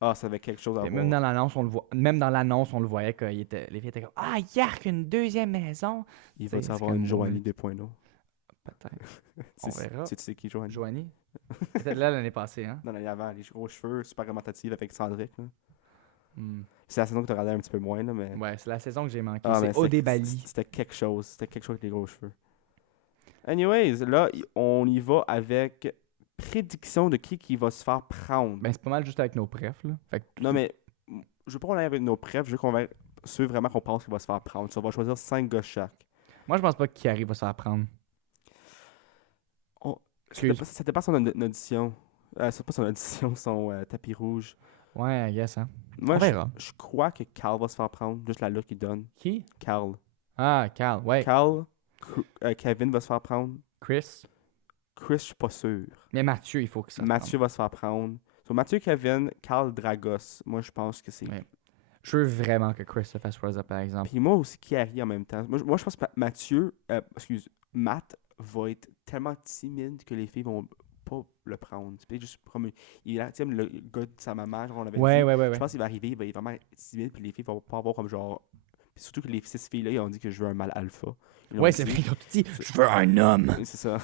Ah, ça avait quelque chose à Et voir. même dans l'annonce, on le voyait que les filles étaient comme « Ah, yark, une deuxième maison! » Il va c'est y avoir comme- une Joanie 2.0. Peut-être. On verra. Tu sais qui, Joanie? Joanie? C'était là l'année passée, hein? Non, l'année avant, les gros cheveux, super représentatifs avec Cendric. Là. Hmm. C'est la saison que tu regardais un petit peu moins, là, mais. Ouais, c'est la saison que j'ai manquée. Ah, mais c'est Odé Bali. C'était quelque chose. C'était quelque chose avec les gros cheveux. Anyways, là, on y va avec prédiction de qui va se faire prendre. Ben, c'est pas mal juste avec nos prefs, là. Fait que Non, mais je veux pas qu'on aille avec nos prefs, je veux qu'on va ceux vraiment qu'on pense qu'il va se faire prendre. On va choisir 5 gars chaque. moi, je pense pas qu'il arrive à se faire prendre. Excuse. Ça dépend de son audition. C'est pas son audition, son tapis rouge. Ouais, I guess, hein. Moi, On verra. je crois que Carl va se faire prendre. Juste la look qu'il donne. Qui? Carl. Ah, Carl, ouais. Carl, Kevin va se faire prendre. Chris. Chris, je suis pas sûr. Mais Mathieu, il faut que ça se Mathieu va se faire prendre. So, Mathieu, Kevin, Carl, Dragos. Moi, je pense que c'est. Ouais. Je veux vraiment que Chris se fasse choisir, par exemple. Puis moi aussi, Kiari en même temps. Moi je pense que Matt va être tellement timide que les filles vont pas le prendre. C'est peut-être juste comme il a, tu sais, le gars de sa maman, genre, on avait Ouais, dit. ouais, ouais, Je ouais. pense qu'il va arriver, il va être vraiment timide, puis les filles vont pas avoir comme genre. Puis surtout que les 6 filles-là, ils ont dit que je veux un mâle alpha. Ils l'ont Ouais, c'est dit. vrai, ils ont tout dit, je veux un homme. Oui, c'est ça.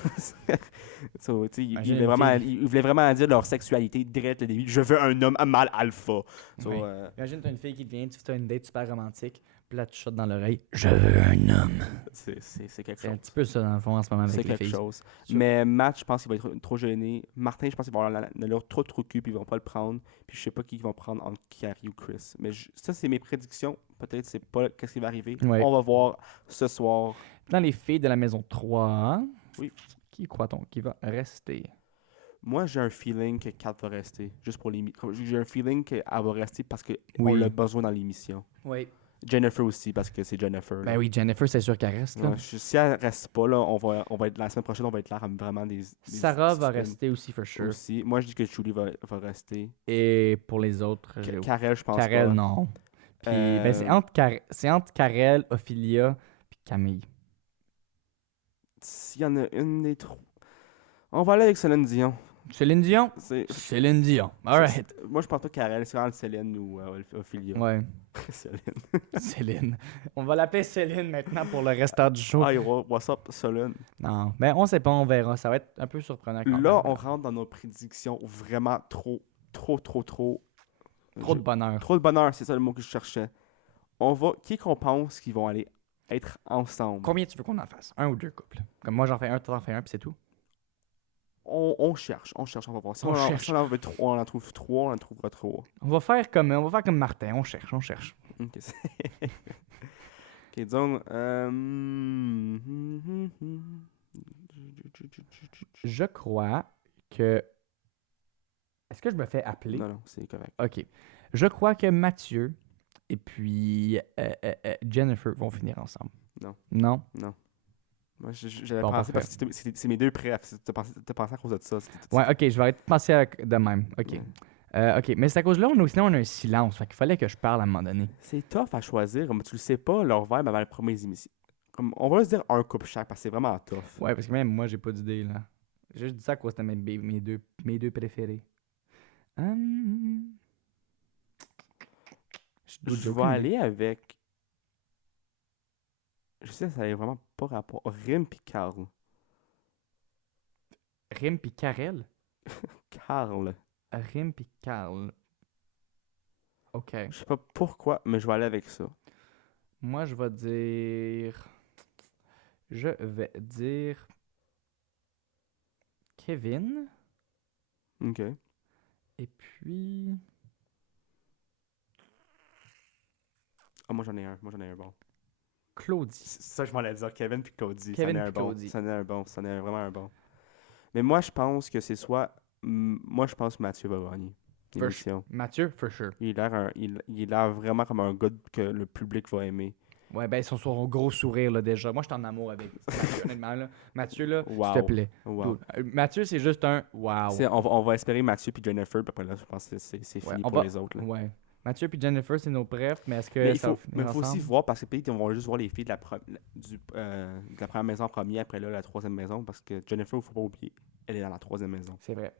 So, tu sais, Imagine voulaient une vraiment, fille. ils voulaient vraiment dire leur sexualité direct le début. Je veux un homme, un mâle alpha. So, Ouais. Imagine, t'as une fille qui te vient, tu fais une date super romantique, puis là, tu chutes dans l'oreille, je veux un homme. c'est quelque C'est un chose. petit peu ça, dans le fond, en ce moment, C'est avec les quelque filles. chose. Sûr. Mais Matt, je pense qu'il va être trop gêné. Martin, je pense qu'il va avoir leur trop cul, puis ils vont pas le prendre. Puis je sais pas qui ils vont prendre entre Carrie ou Chris. Mais ça, c'est mes prédictions. Peut-être c'est pas qu'est-ce qui va arriver. Ouais. On va voir ce soir. Dans les filles de la maison 3, Oui. qui croit-on qui va rester? Moi, j'ai un feeling que Kat va rester. Juste pour l'émission. J'ai un feeling qu'elle va rester parce qu'on Oui. l'a besoin dans l'émission. Oui. Jennifer aussi, parce que c'est Jennifer. là. Ben oui, Jennifer, c'est sûr qu'elle reste. Là. Ouais, si elle reste pas, là, on va être la semaine prochaine, on va être là comme vraiment des Sarah va des- rester aussi, for sure. aussi. Moi, je dis que Julie va rester. Et pour les autres, Karel, je pense Karel, pas. non. Puis, Euh, ben, c'est entre Karel, Ophelia, puis Camille. S'il y en a une des trois. On va aller avec Céline Dion. Céline Dion? C'est- Céline Dion. Alright. Moi, je pense pas Karel, c'est vraiment Céline ou Ophélia. Ouais, Céline. Céline. On va l'appeler Céline maintenant pour le restant du show. Hi, what's up, Céline? Non, ben on sait pas, on verra. Ça va être un peu surprenant quand Là, même. on rentre dans nos prédictions vraiment trop. Trop de bonheur. Trop de bonheur, c'est ça le mot que je cherchais. Qui qu'on pense qu'ils vont aller être ensemble? Combien tu veux qu'on en fasse? Un ou deux couples? Comme moi, j'en fais un, toi t'en fais un, puis c'est tout. On cherche, on va voir. Si On on, cherche. si on en veut trois, on en trouve trois, on en trouvera trois. On va faire comme Martin, on cherche. Ok, ok, donc. Je crois que... Est-ce que je me fais appeler? Non, c'est correct. Ok. Je crois que Mathieu et puis Jennifer vont finir ensemble. Non. Non? Moi, j'avais Bon, pensé parfait. parce que c'est mes deux préf. T'as pensé à cause de ça. Ouais, ok, je vais arrêter de penser de même. Ok. Ouais. Ok, mais c'est à cause là, sinon on a un silence. Fait qu'il fallait que je parle à un moment donné. C'est tough à choisir. Comme tu le sais pas, leur vibe avant les premières émissions. Comme, on va se dire un couple chaque parce que c'est vraiment tough. Ouais, parce que même moi, j'ai pas d'idée, là. J'ai juste dit ça à cause c'était mes deux préférés. Je j'ai vais aucune aller avec. Je sais, ça n'a vraiment pas rapport. Rim pis Carl. Rim pis Karel? Carl. Rim pis Karl. Ok. Je sais pas pourquoi, mais je vais aller avec ça. Moi, je vais dire... Je vais dire... Kevin. Ok. Et puis... Ah, moi j'en ai un bon. Claudie. Ça, je m'en allais dire Kevin puis Claudie. Kevin C'en est un puis bon. Claudie. C'en est un bon. C'en est vraiment un bon. Mais moi, je pense que c'est soit. Moi, je pense que Mathieu va gagner l'émission. Mathieu, for sure. Il a l'air vraiment comme un gars que le public va aimer. Ouais, ben, son gros sourire, là, déjà. Moi, je suis en amour avec Mathieu, honnêtement, là. Mathieu, là, Wow. s'il te plaît. Wow. Mathieu, c'est juste un wow. On va espérer Mathieu puis Jennifer, puis après là, je pense que c'est Ouais, fini on pour va- les autres. Là. Ouais. Mathieu puis Jennifer, c'est nos prefs, mais est-ce que Mais il ça faut, va finir mais faut aussi ensemble? voir, parce que peut-être qu'ils vont juste voir les filles de la première maison en premier, après là, la troisième maison, parce que Jennifer, il ne faut pas oublier, elle est dans la troisième maison. C'est vrai.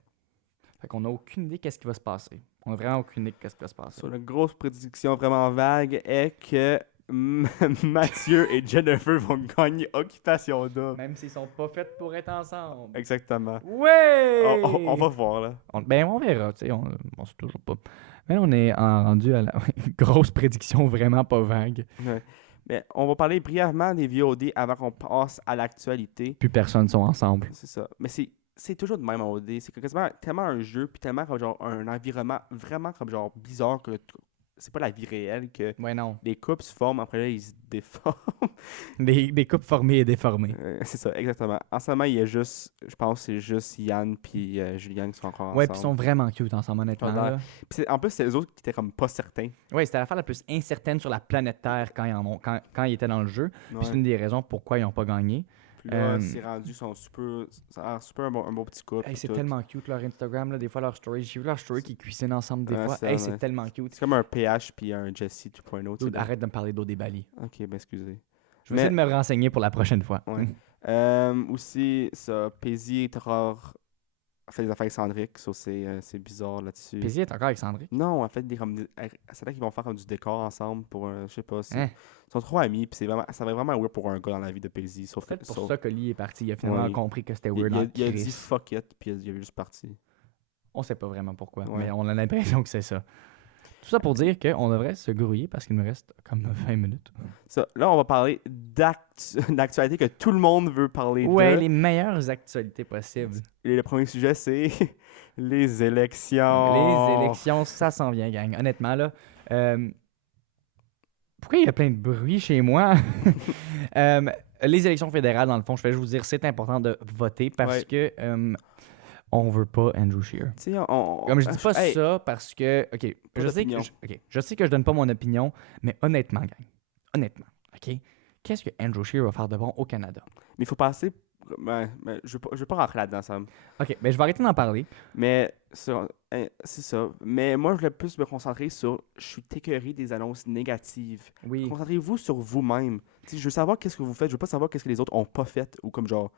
Fait qu'on a aucune idée qu'est-ce qui va se passer. On a vraiment aucune idée qu'est-ce qui va se passer. Sur la grosse prédiction vraiment vague est que Mathieu et Jennifer vont gagner Occupation Double. Même s'ils sont pas faits pour être ensemble. Exactement. Ouais! On va voir, là. Ben, on verra, tu sais, on sait toujours pas. Mais là, on est rendu à la grosse prédiction vraiment pas vague. Ouais. Mais on va parler brièvement des VOD avant qu'on passe à l'actualité. Plus personne sont ensemble. C'est ça. Mais c'est toujours de même en OD. C'est quasiment tellement un jeu, puis tellement comme genre un environnement vraiment comme genre bizarre que c'est pas la vie réelle, que Ouais, non. les couples se forment, après là, ils se déforment. Des couples formés et déformés. C'est ça, exactement. En ce moment, il y a juste, je pense que c'est juste Yann puis Julien qui sont encore Ouais, puis ils sont ensemble. vraiment cute ensemble, honnêtement. Ils ont l'air- Là. Puis en plus, c'est les autres qui étaient comme pas certains. Ouais, c'était l'affaire la plus incertaine sur la planète Terre quand ils étaient dans le jeu. Puis Ouais. c'est une des raisons pourquoi ils n'ont pas gagné. Puis là, Euh, c'est rendu, ça a l'air super un bon petit couple. Hey, c'est tout. tellement cute leur Instagram, là, des fois leur story. J'ai vu leur story qui cuisinent ensemble des Ouais, fois. c'est Hey, vrai. c'est tellement cute. C'est comme un PH puis un Jesse 2.0. tu sais, Dude, arrête de me parler d'eau des Bali. Ok, ben excusez. Je vais essayer de me renseigner pour la prochaine fois. Ouais. Aussi, ça, Paisy est encore fait des affaires excentriques, ça c'est bizarre là-dessus. Paisy est encore avec Sandrick. Non, en fait, c'est là qu'ils vont faire comme du décor ensemble pour je sais pas. Hein? Ils sont trop amis, puis ça va être vraiment weird pour un gars dans la vie de Paisy. Sauf Peut-être pour sauf- ça que Lee est parti. Il a finalement Ouais. compris que c'était il, weird. il a en dit Christ. fuck it, puis il est juste parti. On sait pas vraiment pourquoi, Ouais. mais on a l'impression que c'est ça. Tout ça pour dire qu'on devrait se grouiller parce qu'il nous reste comme 20 minutes. Ça, là, on va parler d'actualité que tout le monde veut parler Ouais, de. les meilleures actualités possibles. Et le premier sujet, c'est les élections. Les élections, ça s'en vient, gang. Honnêtement, là. Pourquoi il y a plein de bruit chez moi? Les élections fédérales, dans le fond, je vais juste vous dire, c'est important de voter parce Ouais. que on veut pas Andrew Scheer. Tu sais, Comme je dis pas hey, ça parce que, OK, Pas je sais que, d'opinion. je sais que je donne pas mon opinion, mais honnêtement, gang, honnêtement, OK, qu'est-ce que Andrew Scheer va faire de bon au Canada? Mais il faut passer. Je veux pas rentrer là-dedans, Sam. OK, ben je vais arrêter d'en parler. Mais c'est ça. Mais moi, je voulais plus me concentrer sur. Je suis écœuré des annonces négatives. Oui. Concentrez-vous sur vous-même. Tu sais, je veux savoir qu'est-ce que vous faites. Je veux pas savoir qu'est-ce que les autres ont pas fait. Ou comme genre.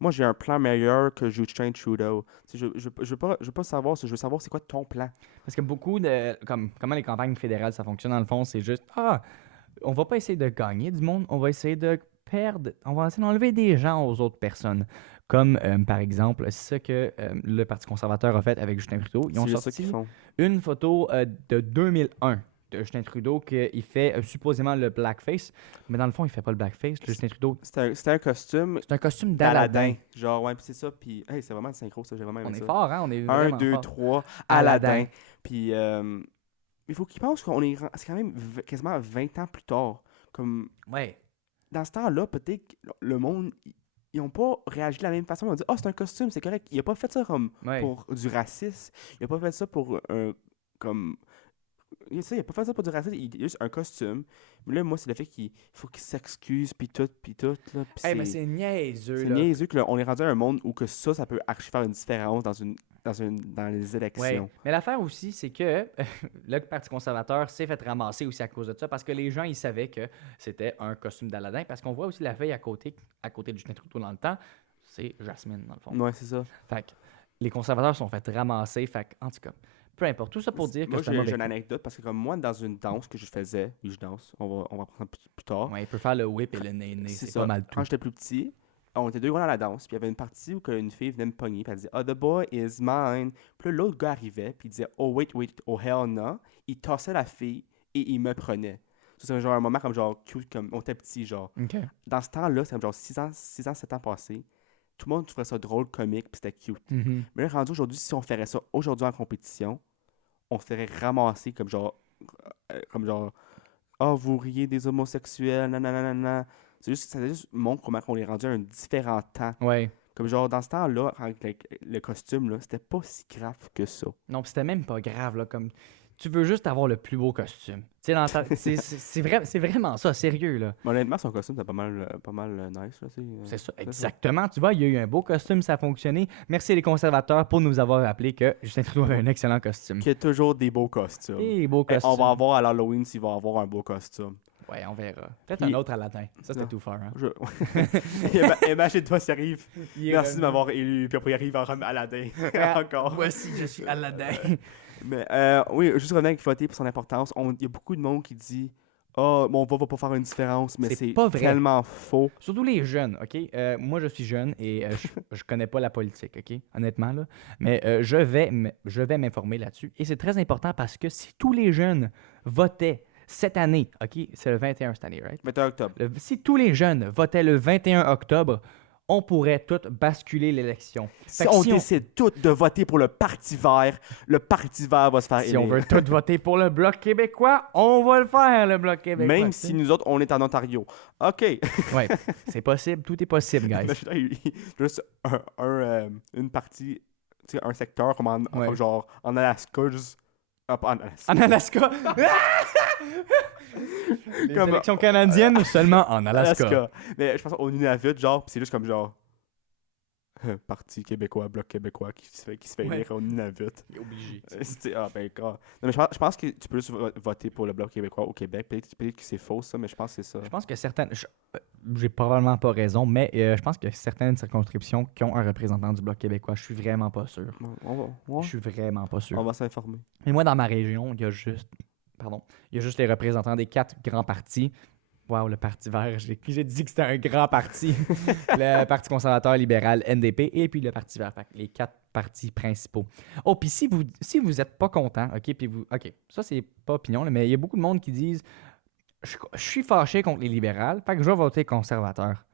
Moi, j'ai un plan meilleur que Justin Trudeau. Tu sais, je veux pas savoir ça. Je veux savoir c'est quoi ton plan. Parce que beaucoup de. Comment les campagnes fédérales ça fonctionne, dans le fond, c'est juste on va pas essayer de gagner du monde, on va essayer de perdre. On va essayer d'enlever des gens aux autres personnes. Comme par exemple, c'est ça que le Parti conservateur a fait avec Justin Trudeau. Ils ont C'est juste ça sorti qu'ils font. une photo de 2001 de Justin Trudeau qu'il fait supposément le blackface. Mais dans le fond, il fait pas le blackface. Justin Trudeau, C'était un costume c'est un costume d'Aladin. Genre, ouais, puis c'est ça. Puis, hey, c'est vraiment le synchro, ça. J'ai vraiment aimé On est ça. fort, hein? On est 1, vraiment 2, fort. 3, Aladdin. Aladdin. Puis, il faut qu'ils pensent qu'on est. C'est quand même quasiment 20 ans plus tard. Comme, Ouais. dans ce temps-là, peut-être que le monde. Ils n'ont pas réagi de la même façon. Ils ont dit, c'est un costume, c'est correct. Il a pas fait ça comme Ouais. pour du racisme. Il a pas fait ça pour comme. Il a pas fait ça pour du racisme. Il a juste un costume. Mais là, moi, c'est le fait qu'il faut qu'il s'excuse, puis tout, là. Puis Hey, mais c'est niaiseux, c'est là. niaiseux qu'on est rendu à un monde où que ça peut actually faire une différence dans les élections. Ouais. Mais l'affaire aussi, c'est que le Parti conservateur s'est fait ramasser aussi à cause de ça parce que les gens, ils savaient que c'était un costume d'Aladin parce qu'on voit aussi la fille à côté de Justin Trudeau dans le temps, c'est Jasmine, dans le fond. Ouais, c'est ça. Fait que les conservateurs sont fait ramasser. Fait que, en tout cas, peu importe. Tout ça pour dire que Moi, c'est un j'ai mauvais une coup. anecdote parce que comme moi, dans une danse que je faisais, oui, je danse, on va prendre plus tard. Ouais, il peut faire le whip et le nez-nez. C'est ça. pas mal tout. Quand j'étais plus petit, on était deux gars dans la danse, puis il y avait une partie où une fille venait me pogner, puis elle disait, the boy is mine. Puis là, l'autre gars arrivait, puis il disait, oh, wait, oh, hell no. Il tassait la fille et il me prenait. Ça, c'est genre un moment comme genre cute, comme on était petit, genre. OK. Dans ce temps-là, c'est comme genre 6 ans, 7 ans passés. Tout le monde trouvait ça drôle, comique, puis c'était cute. Mhm. Mais là, rendu aujourd'hui, si on ferait ça aujourd'hui en compétition, on se ferait ramasser comme genre, oh, vous riez des homosexuels, nanana. Ça juste montre comment on est rendu à un différent temps. Ouais. Comme genre, dans ce temps-là, avec le costume, là, c'était pas si grave que ça. Non, pis c'était même pas grave, là. Comme tu veux juste avoir le plus beau costume. Tu sais, c'est vraiment ça, sérieux, là. Mais honnêtement, son costume, c'était pas mal nice. Là, C'est ça, exactement. Tu vois, il y a eu un beau costume, ça a fonctionné. Merci les conservateurs pour nous avoir rappelé que Justin Trudeau avait un excellent costume. Qu'il y a toujours des beaux costumes. Et beau Eh, costume. on va avoir à l'Halloween s'il va avoir un beau costume. Ouais, on verra. Peut-être Il- un autre Aladdin. Ça, c'était Non. tout fort, hein. Imagine-toi s'il arrive. Il est Merci de revenu. m'avoir élu. Puis après, il arrive en Aladdin. Encore. Voici, je suis Aladdin. Mais oui, juste revenir avec voter pour son importance. Il y a beaucoup de monde qui dit mon vote va pas faire une différence, mais C'est c'est pas vrai. tellement faux. Surtout les jeunes, OK? Moi, je suis jeune et je connais pas la politique, OK? Honnêtement, là. Mais je vais m'informer là-dessus. Et c'est très important parce que si tous les jeunes votaient cette année, OK? C'est le 21 cette année, right? 21 octobre. Si tous les jeunes votaient le 21 octobre, on pourrait tout basculer l'élection. Si Fait que on si décide tous de voter pour le Parti vert, le Parti vert va se faire Si on élire. veut tous voter pour le Bloc québécois, on va le faire, le Bloc québécois. Même tu sais. si nous autres, on est en Ontario. OK. Ouais, c'est possible, tout est possible, guys. Imagine, juste une partie, tu sais, un secteur comme Ouais. comme genre en Alaska, juste. Ah, pas en Alaska. En Alaska! Les Comme- élections canadiennes, seulement en Alaska. Alaska. Mais je pense au Nunavut, genre, pis c'est juste comme genre. Parti québécois, Bloc québécois qui se fait Ouais. élire au Nunavut. Il est obligé. Ah ben, non, mais je pense que tu peux juste voter pour le Bloc québécois au Québec. Peut-être que c'est faux, ça, mais je pense que c'est ça. Je pense que certaines. J'ai probablement pas raison, mais je pense que certaines circonscriptions qui ont un représentant du Bloc québécois, je suis vraiment pas sûr. Ouais, Je suis vraiment pas sûr. on va s'informer. Mais moi, dans ma région, il y a juste. Pardon. Il y a juste les représentants des 4 grands partis. Wow, le Parti vert, j'ai dit que c'était un grand parti. Le Parti conservateur libéral, NDP, et puis le Parti vert. Fait que les 4 partis principaux. Oh, puis si vous êtes pas content, OK, puis vous. OK, ça, c'est pas opinion, là, mais il y a beaucoup de monde qui disent je suis fâché contre les libérales, fait que je vais voter conservateur.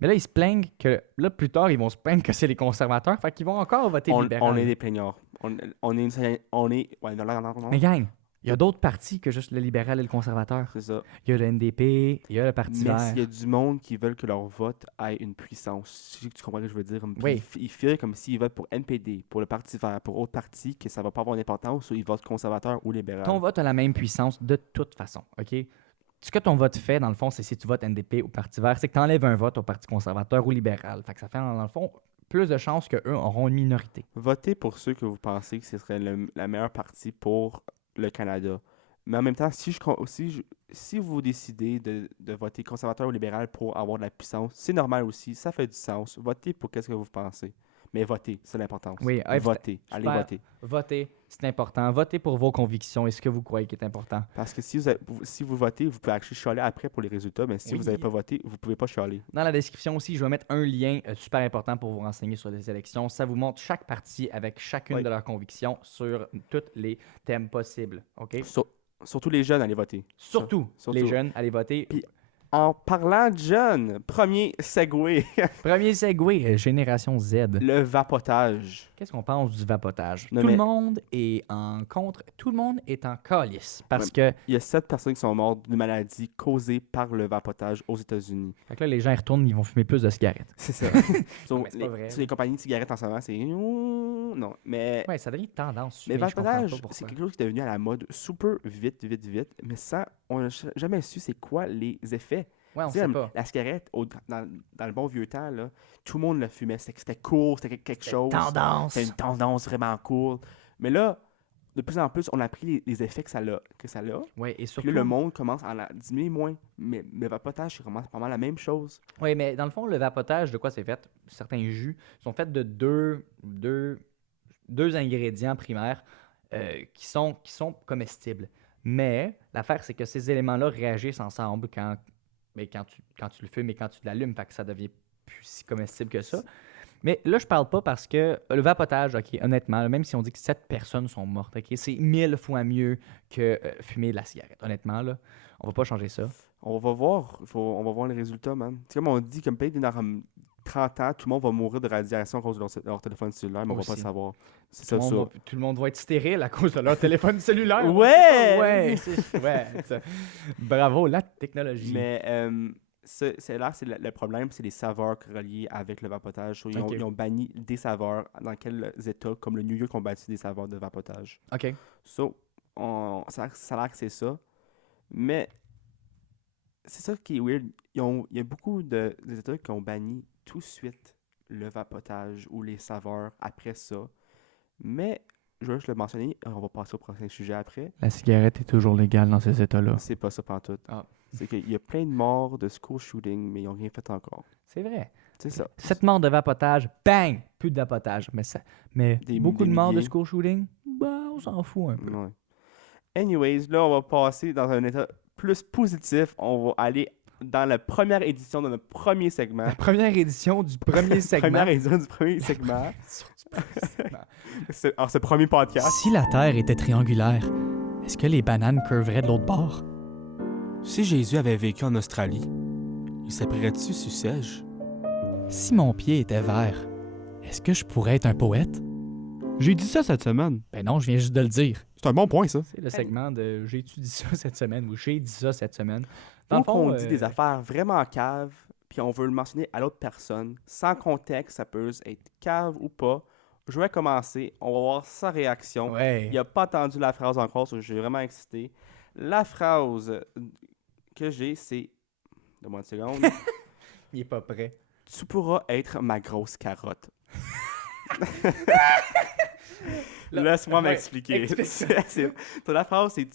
Mais là, ils se plaignent que. Là, plus tard, ils vont se plaindre que c'est les conservateurs, fait qu'ils vont encore voter libéral. On est des plaignards. On est. Ouais, non. Mais gang, il y a d'autres partis que juste le libéral et le conservateur. C'est ça. Il y a le NDP, il y a le Parti Mais vert. s'il y a du monde qui veulent que leur vote ait une puissance, tu comprends ce que je veux dire? Puis Oui. Ils filent comme s'ils votent pour NPD, pour le Parti vert, pour autre parti, que ça va pas avoir d'importance, ou ils votent conservateur ou libéral. Ton vote a la même puissance de toute façon, OK? Ce que ton vote fait, dans le fond, c'est si tu votes NDP ou Parti vert, c'est que tu enlèves un vote au Parti conservateur ou libéral. Fait que ça fait, dans le fond, plus de chances qu'eux auront une minorité. Votez pour ceux que vous pensez que ce serait la meilleure partie pour le Canada. Mais en même temps, si vous décidez de voter conservateur ou libéral pour avoir de la puissance, c'est normal aussi, ça fait du sens. Votez pour qu'est-ce que vous pensez. Mais votez, c'est l'importance. Oui, votez, allez super. voter. Votez, c'est important. Votez pour vos convictions et ce que vous croyez qui est important. Parce que si vous votez, vous pouvez actually chialer après pour les résultats, mais si Oui. vous n'avez pas voté, vous ne pouvez pas chialer. Dans la description aussi, je vais mettre un lien super important pour vous renseigner sur les élections. Ça vous montre chaque parti avec chacune Oui. de leurs convictions sur tous les thèmes possibles. OK? Surtout les jeunes, allez voter. Surtout, Surtout. les jeunes, allez voter. Puis- En parlant de jeunes, premier segway, Premier segway, Génération Z. le vapotage. Qu'est-ce qu'on pense du vapotage? Non, Tout le mais- monde est en contre, tout le monde est en calice. Parce que, Il y a 7 personnes qui sont mortes d'une maladie causée par le vapotage aux États-Unis. fait que là, les gens ils retournent, ils vont fumer plus de cigarettes. C'est ça. Non, mais c'est pas vrai. Sur les compagnies de cigarettes en ce moment, c'est... Non, mais... Ouais, ça devient tendance. Mais je comprends pas vapotage, pourquoi. c'est quelque chose qui est devenu à la mode super vite. Mais ça, on n'a jamais su c'est quoi les effets. Ouais, on Tu sais, sait pas. la cigarette, dans le bon vieux temps, là, tout le monde la fumait. C'était cool, c'était quelque chose. Tendance. C'était une tendance vraiment cool. Mais là, de plus en plus, on a appris les effets que ça a. Ouais, et Puis surtout. là, le monde commence à en diminuer moins. Mais le vapotage, c'est vraiment pas mal la même chose. Oui, mais dans le fond, le vapotage, de quoi c'est fait? Certains jus sont faits de deux ingrédients primaires qui sont comestibles. Mais l'affaire, c'est que ces éléments-là réagissent ensemble quand tu le fumes et quand tu l'allumes, fait que ça devient plus si comestible que ça. Mais là, je parle pas parce que le vapotage, OK, honnêtement, là, même si on dit que 7 personnes sont mortes, OK, c'est 1000 fois mieux que fumer de la cigarette. Honnêtement, là, on va pas changer ça. On va voir. On va voir les résultats, man. C'est comme on dit, comme peut-être dans 30 ans, tout le monde va mourir de radiation à cause de leur téléphone cellulaire, mais on va pas Aussi. le savoir. C'est Tout ça, le monde va être stérile à cause de leur téléphone cellulaire. Ouais! Ouais! Bravo, la technologie. Mais le problème, c'est les saveurs reliées avec le vapotage. So, Ok. ils ont banni des saveurs dans quels États, comme le New York, ont banni des saveurs de vapotage. OK. So, ça a l'air que c'est ça. Mais c'est ça qui est weird. Il y a beaucoup des États qui ont banni tout de suite le vapotage ou les saveurs après ça. Mais, je vais juste le mentionner, on va passer au prochain sujet après. La cigarette est toujours légale dans ces états-là. C'est pas ça pantoute. Ah. C'est qu'il y a plein de morts de school shooting, mais ils n'ont rien fait encore. C'est vrai. C'est ça. Cette mort de vapotage, bang! Plus de vapotage. Mais beaucoup des de morts de milliers. school shooting, bah, on s'en fout un peu. Ouais. Anyways, là, on va passer dans un état plus positif. On va aller dans la première édition de notre premier segment. La première édition du premier segment. Première édition du premier segment. Ce premier podcast. Si la Terre était triangulaire, est-ce que les bananes curveraient de l'autre bord? Si Jésus avait vécu en Australie, il s'appellerait-tu Sucège? Si mon pied était vert, est-ce que je pourrais être un poète? J'ai dit ça cette semaine. Ben non, je viens juste de le dire. C'est un bon point, ça. C'est le segment de j'ai étudié ça cette semaine ou j'ai dit ça cette semaine. Dans Donc, le fond, on dit des affaires vraiment caves, puis on veut le mentionner à l'autre personne. Sans contexte, ça peut être cave ou pas. Je vais commencer. On va voir sa réaction. Ouais. Il n'a pas entendu la phrase encore, so je suis vraiment excité. La phrase que j'ai, c'est... Donne-moi une seconde. Il est pas prêt. Tu pourras être ma grosse carotte. Là, Laisse-moi ouais, m'expliquer. explique. Ton phrase, c'est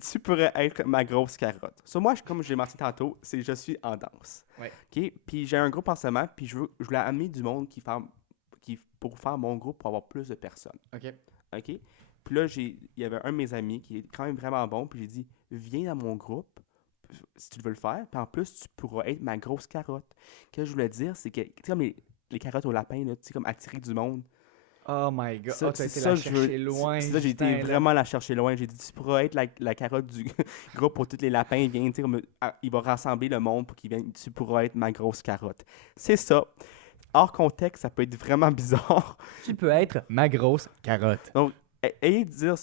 tu pourrais être ma grosse carotte. Sur moi, comme je l'ai mentionné tantôt, c'est je suis en danse. Ouais. OK? Puis j'ai un groupe en ce moment, puis je voulais amener du monde pour faire mon groupe pour avoir plus de personnes. OK. OK? Puis là, il y avait un de mes amis qui est quand même vraiment bon, puis j'ai dit, viens dans mon groupe si tu veux le faire, puis en plus, tu pourras être ma grosse carotte. Ce que je voulais dire, c'est que, tu sais, comme les carottes au lapin, là, tu sais, comme attirer du monde. Oh my god. Ça, T'as c'est été ça la que je chercher veux. loin. C'est ça, j'ai été Justin, là. vraiment la chercher loin. J'ai dit, tu pourras être la carotte du groupe pour tous les lapins. Viens, tu sais, il va rassembler le monde pour qu'il vienne. Tu pourras être ma grosse carotte. C'est ça. Hors contexte, ça peut être vraiment bizarre. Tu peux être ma grosse carotte. Donc, ayez de dire,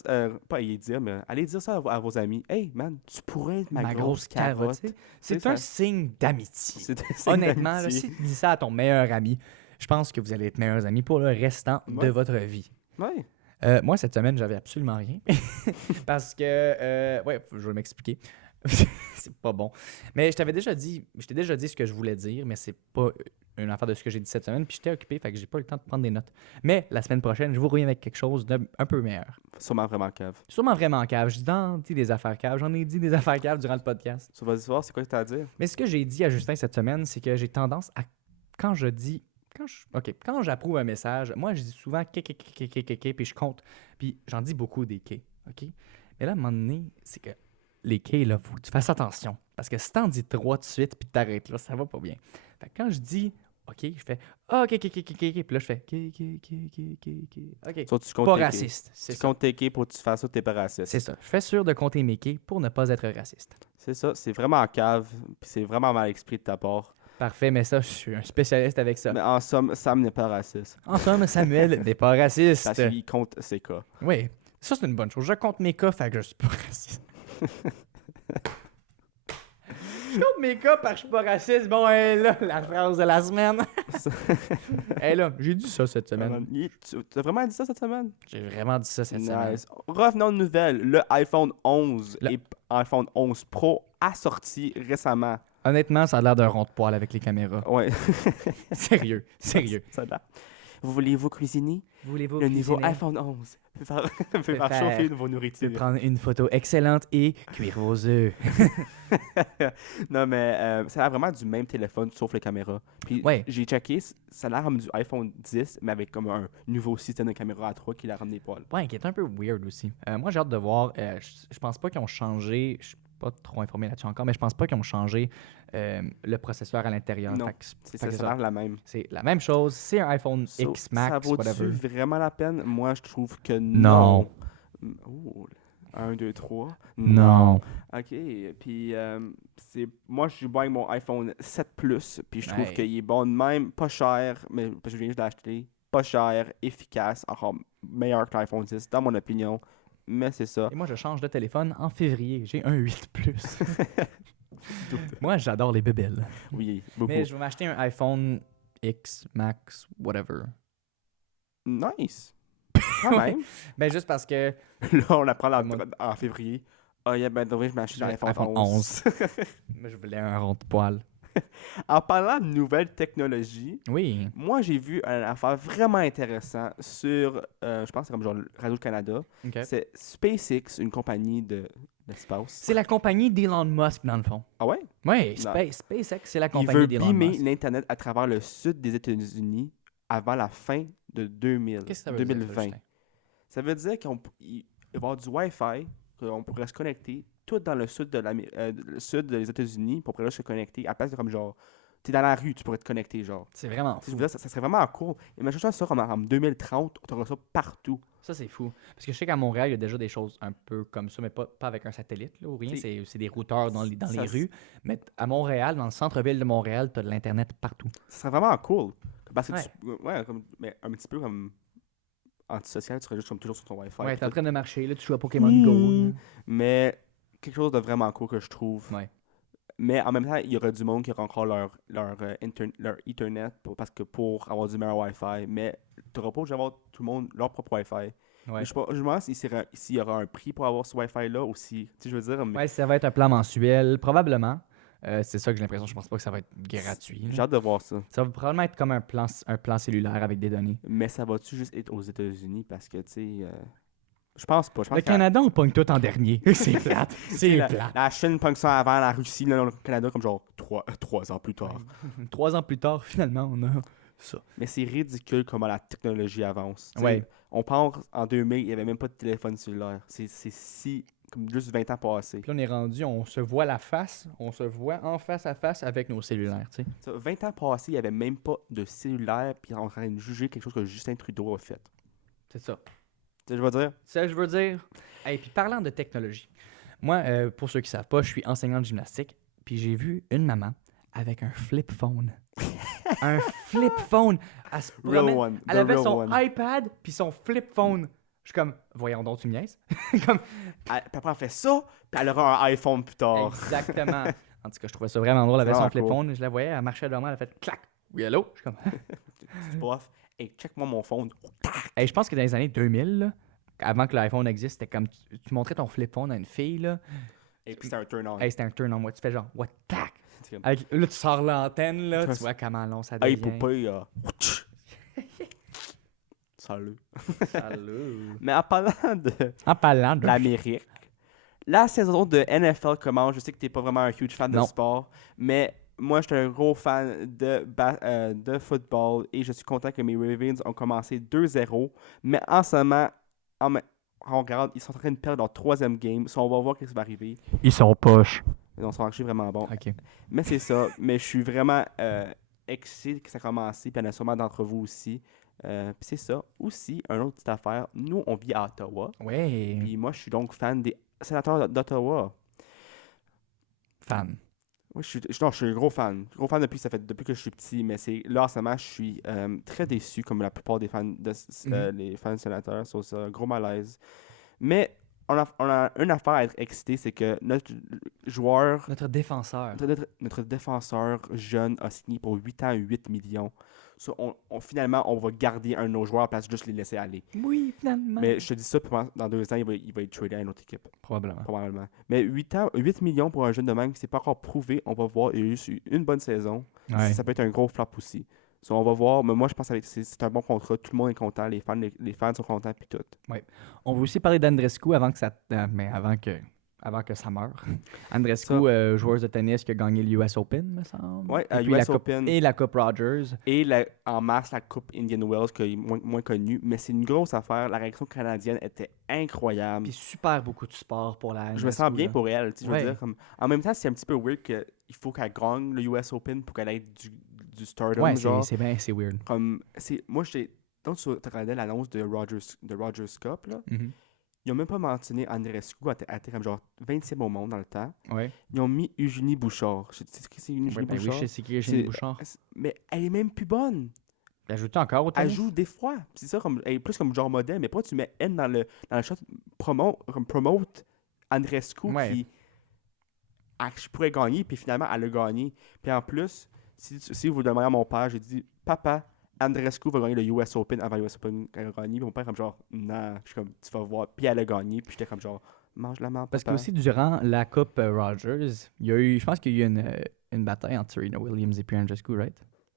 pas ayez de dire, mais allez dire ça à vos amis. Hey, man, tu pourrais être ma grosse carotte. C'est ça. un signe d'amitié. C'est un signe Honnêtement, là, d'amitié. si tu dis ça à ton meilleur ami, je pense que vous allez être meilleurs amis pour le restant de Ouais. votre vie. Ouais. Moi, cette semaine, j'avais absolument rien. Parce que, ouais, je vais m'expliquer. C'est pas bon. Mais je t'ai déjà dit ce que je voulais dire, mais c'est pas une affaire de ce que j'ai dit cette semaine, puis j'étais occupé, fait que j'ai pas eu le temps de prendre des notes. Mais la semaine prochaine, je vous reviens avec quelque chose d'un peu meilleur. Sûrement vraiment cave. Sûrement vraiment cave. Je dis des affaires caves. J'en ai dit des affaires caves durant le podcast. Ça va se voir, c'est quoi que tu as à dire? Mais ce que j'ai dit à Justin cette semaine, c'est que j'ai tendance à, quand j'approuve un message, moi je dis souvent k, puis je compte, puis j'en dis beaucoup des k, ok? Mais là, à un moment donné, c'est que les k, là, faut que tu fasses attention. Parce que si t'en dis 3 de suite, puis t'arrêtes là, ça va pas bien. Fait que quand je dis ok, je fais ok, puis là je fais ok. Soit tu comptes Pas tes raciste, quais. c'est Tu ça. comptes tes quais pour que tu fasses ça, t'es pas raciste. C'est ça. Je fais sûr de compter mes k pour ne pas être raciste. C'est ça, c'est vraiment cave, puis c'est vraiment mal expliqué de ta part. Parfait, mais ça, je suis un spécialiste avec ça. Mais en somme, Sam n'est pas raciste. En somme, Samuel n'est pas raciste. Parce qu'il compte ses cas. Oui, ça c'est une bonne chose. Je compte mes cas, fait que je suis pas raciste. Je compte mes cas parce que je suis pas raciste. Bon, là, la phrase de la semaine. Là, j'ai dit ça cette semaine. Tu as vraiment dit ça cette semaine? J'ai vraiment dit ça cette semaine. Nice. Revenons aux nouvelles. Le iPhone 11 Le- et iPhone 11 Pro a sorti récemment. Honnêtement, ça a l'air d'un rond de poil avec les caméras. Ouais. Sérieux. Ça a l'air. Voulez-vous cuisiner? Voulez-vous Le nouveau cuisiner? iPhone 11 peut faire faire- chauffer vos Je vais nourritures. prendre une photo excellente et cuire vos œufs. Non, mais ça a l'air vraiment du même téléphone, sauf les caméras. Puis Ouais. j'ai checké, ça a l'air comme du iPhone 10, mais avec comme un nouveau système de caméra à 3 qui l'a ramené poil. Ouais, qui est un peu weird aussi. Moi, j'ai hâte de voir. Je pense pas qu'ils ont changé. Je suis pas trop informé là-dessus encore, mais je pense pas qu'ils ont changé le processeur à l'intérieur. Non, Fait que C'est fait que ça a l'air la même. c'est la même chose. C'est un iPhone So, X Max, ça vaut-tu whatever. vraiment la peine? Moi, je trouve que Non. non. Oh, 1, 2, 3. Non. OK. Puis, moi, je suis bon avec mon iPhone 7 Plus. Puis, je trouve Ouais. qu'il est bon de même, pas cher, mais parce que je viens juste d'acheter. Pas cher, efficace, encore meilleur que l'iPhone 10, dans mon opinion. Mais c'est ça. Et moi, je change de téléphone en février. J'ai un 8 Plus. Moi, j'adore les bébelles. Oui, beaucoup. Mais je vais m'acheter un iPhone X Max, whatever. Nice. Quand même. Ben, juste parce que. Là, on apprend Moi- en février. Ah, yeah, ben, je m'achète J'ai l'iPhone iPhone 11. Moi, je voulais un rond de poil. En parlant de nouvelles technologies, Oui. moi, j'ai vu une affaire vraiment intéressante sur, je pense que c'est comme genre Radio-Canada. OK. C'est SpaceX, une compagnie d'espace. C'est la compagnie d'Elon Musk, dans le fond. Ah ouais? Oui, Non. SpaceX, c'est la Il compagnie veut d'Elon beamer Musk. l'Internet à travers le sud des États-Unis avant la fin de 2000, Qu'est-ce que ça veut dire, 2020. Justin? Ça veut dire qu'il va y avoir du Wi-Fi, qu'on pourrait se connecter tout dans le sud, le sud des États-Unis, pour pouvoir se connecter à la place de comme genre, t'es dans la rue, tu pourrais te connecter genre. C'est vraiment Tu sais, je fou. veux dire, ça serait vraiment cool. Imagine ça en 2030, tu auras ça partout. Ça, c'est fou. Parce que je sais qu'à Montréal, il y a déjà des choses un peu comme ça, mais pas avec un satellite là, ou rien. C'est des routeurs dans les Ça, rues. Mais à Montréal, dans le centre-ville de Montréal, tu as de l'Internet partout. Ça serait vraiment cool. Parce que Ouais. mais un petit peu comme antisocial, tu serais juste comme toujours sur ton Wi-Fi. Ouais, puis t'es en tout. train de marcher, là, tu joues à Pokémon Go. là. Mais quelque chose de vraiment cool que je trouve. Ouais. Mais en même temps, il y aura du monde qui aura encore leur Ethernet pour avoir du meilleur Wi-Fi. Mais tu n'auras pas obligé d'avoir tout le monde leur propre Wi-Fi. Ouais. Mais je me demande s'il y aura un prix pour avoir ce Wi-Fi-là aussi. Tu sais, je veux dire, mais Ouais, ça va être un plan mensuel, probablement. C'est ça que j'ai l'impression. Je pense pas que ça va être gratuit. J'ai Là. hâte de voir ça. Ça va probablement être comme un plan cellulaire avec des données. Mais ça va-tu juste être aux États-Unis? Parce que, tu sais, je pense pas. Je pense Le que Canada, on pogne tout en dernier. C'est plate. C'est la, plate. la Chine pogne ça avant, la Russie, là, le Canada, comme genre 3 ans plus tard. 3 ans plus tard, finalement, on a ça. Mais c'est ridicule comment la technologie avance. T'sais, Ouais. On pense en 2000, il n'y avait même pas de téléphone cellulaire. C'est si, comme juste 20 ans passés. Puis là, on est rendu, on se voit la face, on se voit en face à face avec nos cellulaires, tu sais. Ça, 20 ans passés, il n'y avait même pas de cellulaire, puis on est en train de juger quelque chose que Justin Trudeau a fait. C'est ça. Tu sais, je veux dire? C'est ça que je veux dire. Et puis parlant de technologie, moi, pour ceux qui ne savent pas, je suis enseignant de gymnastique, puis j'ai vu une maman avec un flip phone. Un flip phone. Elle se Real promène- one. Elle The avait real son one. iPad puis son flip phone. Je suis comme, voyons donc, tu me niaises? Comme, Puis après, elle fait ça, puis elle aura un iPhone plus tard. exactement. En tout cas, je trouvais ça vraiment drôle. Elle avait C'est son vraiment flip cool. phone. Je la voyais, elle marchait devant moi, elle a fait clac. Oui, allô? Je suis comme, Tu bof. Hey, check-moi mon phone. hey, je pense que dans les années 2000, là, avant que l'iPhone existe, c'était comme, tu montrais ton flip phone à une fille, là. Et puis c'est un turn on. Hey, c'était un turn on moi. Tu fais genre, what, tac? C'est comme, Avec- là, tu sors l'antenne, là, Ça, tu vois comment long ça hey, devient. poupée, salut. Salut. Mais en parlant de En parlant de... l'Amérique, la saison de NFL commence. Je sais que tu n'es pas vraiment un huge fan Non. de sport, mais moi, je suis un gros fan de football et je suis content que mes Ravens ont commencé 2-0. Mais en ce moment, on regarde, ils sont en train de perdre leur 3e game. So, on va voir ce qui va arriver. Ils sont poches. Ils sont actually vraiment bons. OK. Mais c'est ça. Mais je suis vraiment excité que ça a commencé. Puis il y en a sûrement d'entre vous aussi. Puis c'est ça. Aussi, une autre petite affaire. Nous, on vit à Ottawa. Ouais. Puis moi, je suis donc fan des sénateurs d'Ottawa. Fan. Oui, je suis un gros fan. Gros fan depuis que je suis petit. Mais là, en ce moment, je suis très déçu, comme la plupart des fans les fans sénateurs. C'est un gros malaise. Mais on a une affaire à être excité, c'est que notre joueur, Notre défenseur. notre défenseur jeune a signé pour 8 ans, 8 millions. So, finalement, on va garder un de nos joueurs à place de juste les laisser aller. Oui, finalement. Mais je te dis ça, puis dans 2 ans, il va être tradé à une autre équipe, Probablement. probablement. Mais 8 millions pour un jeune de même, c'est pas encore prouvé. On va voir. Il a eu une bonne saison. Ouais. Ça peut être un gros flop aussi. So, on va voir. Mais moi, je pense que c'est un bon contrat. Tout le monde est content. Les fans sont contents, puis tout. On veut aussi parler d'Andrescu avant que ça... mais avant que ça meure. Andrescu, Ça. joueur de tennis qui a gagné l'US Open, me semble. Ouais, Et à puis US la coupe- Open. Et la Coupe Rogers. Et en masse, la Coupe Indian Wells, qui est moins connue. Mais c'est une grosse affaire. La réaction canadienne était incroyable. Puis super beaucoup de sport pour la Je me sens bien pour elle. Tu sais, je veux Ouais. dire, en même temps, c'est un petit peu weird qu'il faut qu'elle gagne le US Open pour qu'elle ait du stardom. Ouais, genre. c'est bien, c'est weird. Moi, donc, tu regardais l'annonce de Rogers Cup, là. Mhm. Ils n'ont même pas mentionné Andrescu, elle était comme genre 20e au monde dans le temps. Ouais. Ils ont mis Eugénie Bouchard. Tu sais ce que c'est Eugénie Ouais, ben oui, Bouchard? je sais c'est qui Eugénie C'est- Bouchard. Mais elle est même plus bonne. Elle joue encore au Elle tennis? joue des fois. C'est ça, elle est plus comme genre modèle. Mais pourquoi tu mets N dans le shot promote Andrescu Ouais. qui je pourrais gagner, puis finalement, elle a gagné. Puis en plus, si vous demandez à mon père, j'ai dit, papa, Andrescu va gagner le US Open avant le US Open qu'elle a gagné. Puis mon père, comme genre, non, je suis comme, tu vas voir. Puis elle a gagné, puis j'étais comme genre, mange la main, Parce que papa. aussi, durant la Coupe Rogers, il y a eu, je pense qu'il y a eu une bataille entre Serena Williams et puis Andrescu, right?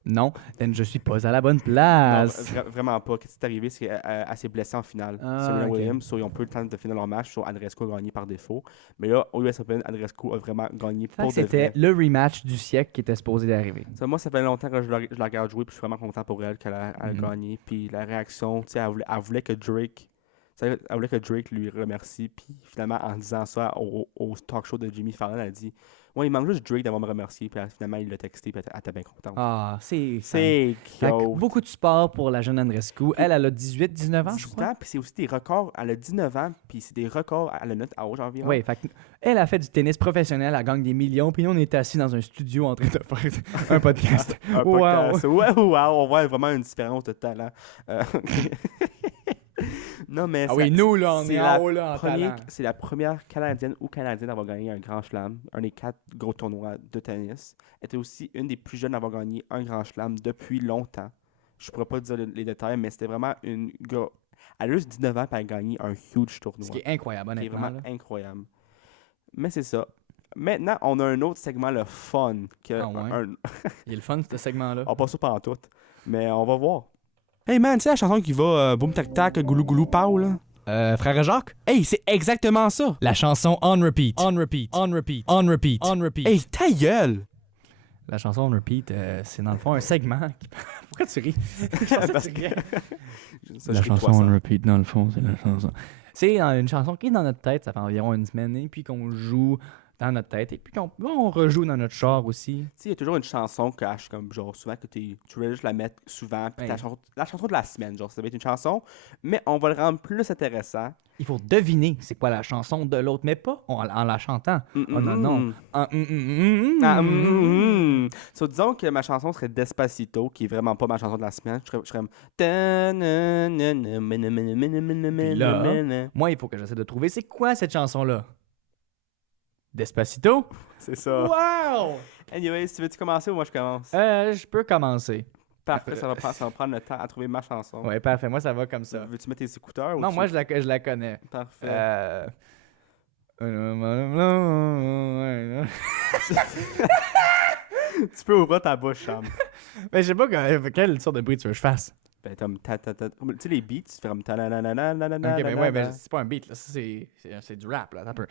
Non, then je suis pas à la bonne Non, place. vraiment pas. Qu'est-ce qui est arrivé? C'est qu'elle s'est blessée en finale. Ah, Serena ok. Williams, so, ils ont peu le temps de finir leur match. So, Andrescu a gagné par défaut. Mais là, au US Open, Andrescu a vraiment gagné Fait pour que de c'était vrai. le rematch du siècle qui était supposé d'arriver. Ça, moi, ça fait longtemps que je la regarde jouer, puis je suis vraiment content pour elle qu'elle a Mhm. gagné. Puis la réaction, tu sais, elle voulait que Drake. Elle voulait que Drake lui remercie. Puis finalement, en disant ça au talk show de Jimmy Fallon, elle a dit ouais, il manque juste Drake d'avoir me remercié. Puis finalement, il l'a texté. Puis elle était bien contente. Ah, c'est... C'est Fait que cute. beaucoup de sport pour la jeune Andrescu. Elle a 18-19 ans, je 18 crois. ans, puis c'est aussi des records. Elle a 19 ans, puis c'est des records à la note à âge environ. Oui, fait que elle a fait du tennis professionnel, elle gagne des millions, puis nous, on est assis dans un studio en train de faire un podcast. Un Wow. podcast. Wow, on voit vraiment une différence de talent. Non, mais Ah oui, nous, là, on c'est est la en haut, là, en talent. c'est la première Canadienne ou Canadienne à avoir gagné un Grand Chelem, un des 4 gros tournois de tennis. Elle était aussi une des plus jeunes à avoir gagné un Grand Chelem depuis longtemps. Je pourrais pas dire les détails, mais c'était vraiment une gars. Elle a juste 19 ans et elle a gagné un huge tournoi. Ce qui est incroyable, Qui est honnêtement. vraiment là. incroyable. Mais c'est ça. maintenant, on a un autre segment, le fun. Que Ah ouais? Il est le fun, ce segment-là. on passe ça pendant tout. Mais on va voir. Hey man, tu sais la chanson qui va boum tac tac, goulou goulou pow là? Frère Jacques? Hey, c'est exactement ça! La chanson On Repeat. On Repeat. On Repeat. On Repeat. On Repeat. Hey, ta gueule! La chanson On Repeat, c'est dans le fond un segment. Pourquoi tu ris? Parce que- Ça, La je ris de chanson toi, ça. On Repeat, dans le fond, c'est la chanson. C'est une chanson qui est dans notre tête, ça fait environ une semaine, et puis qu'on joue dans notre tête, et puis qu'on rejoue dans notre char aussi. Tu sais, il y a toujours une chanson que je suis comme genre souvent que tu voulais juste la mettre souvent, puis Ouais. la chanson de la semaine, genre ça va être une chanson, mais on va le rendre plus intéressant. Il faut deviner c'est quoi la chanson de l'autre, mais pas en la chantant. Oh non, non. So, disons que ma chanson serait Despacito, qui est vraiment pas ma chanson de la semaine. Je serais comme... Moi, il faut que j'essaie de trouver c'est quoi cette chanson-là. Despacito? C'est ça. Wow! Anyway, si tu veux-tu commencer ou moi je commence? Je peux commencer. Parfait, ça va prendre le temps à trouver ma chanson. Ouais, parfait. Moi, ça va comme ça. Veux-tu mettre tes écouteurs? Ou Non, tu- moi, je la connais. Parfait. Tu peux ouvrir ta bouche, Sam. Mais je sais pas quelle sorte de bruit tu veux que je fasse. Ben, comme ta. Tu sais, les beats, tu fais comme ta. Ok, mais ouais, mais c'est pas un beat, là. Ça, c'est du rap, là. Attends un peu.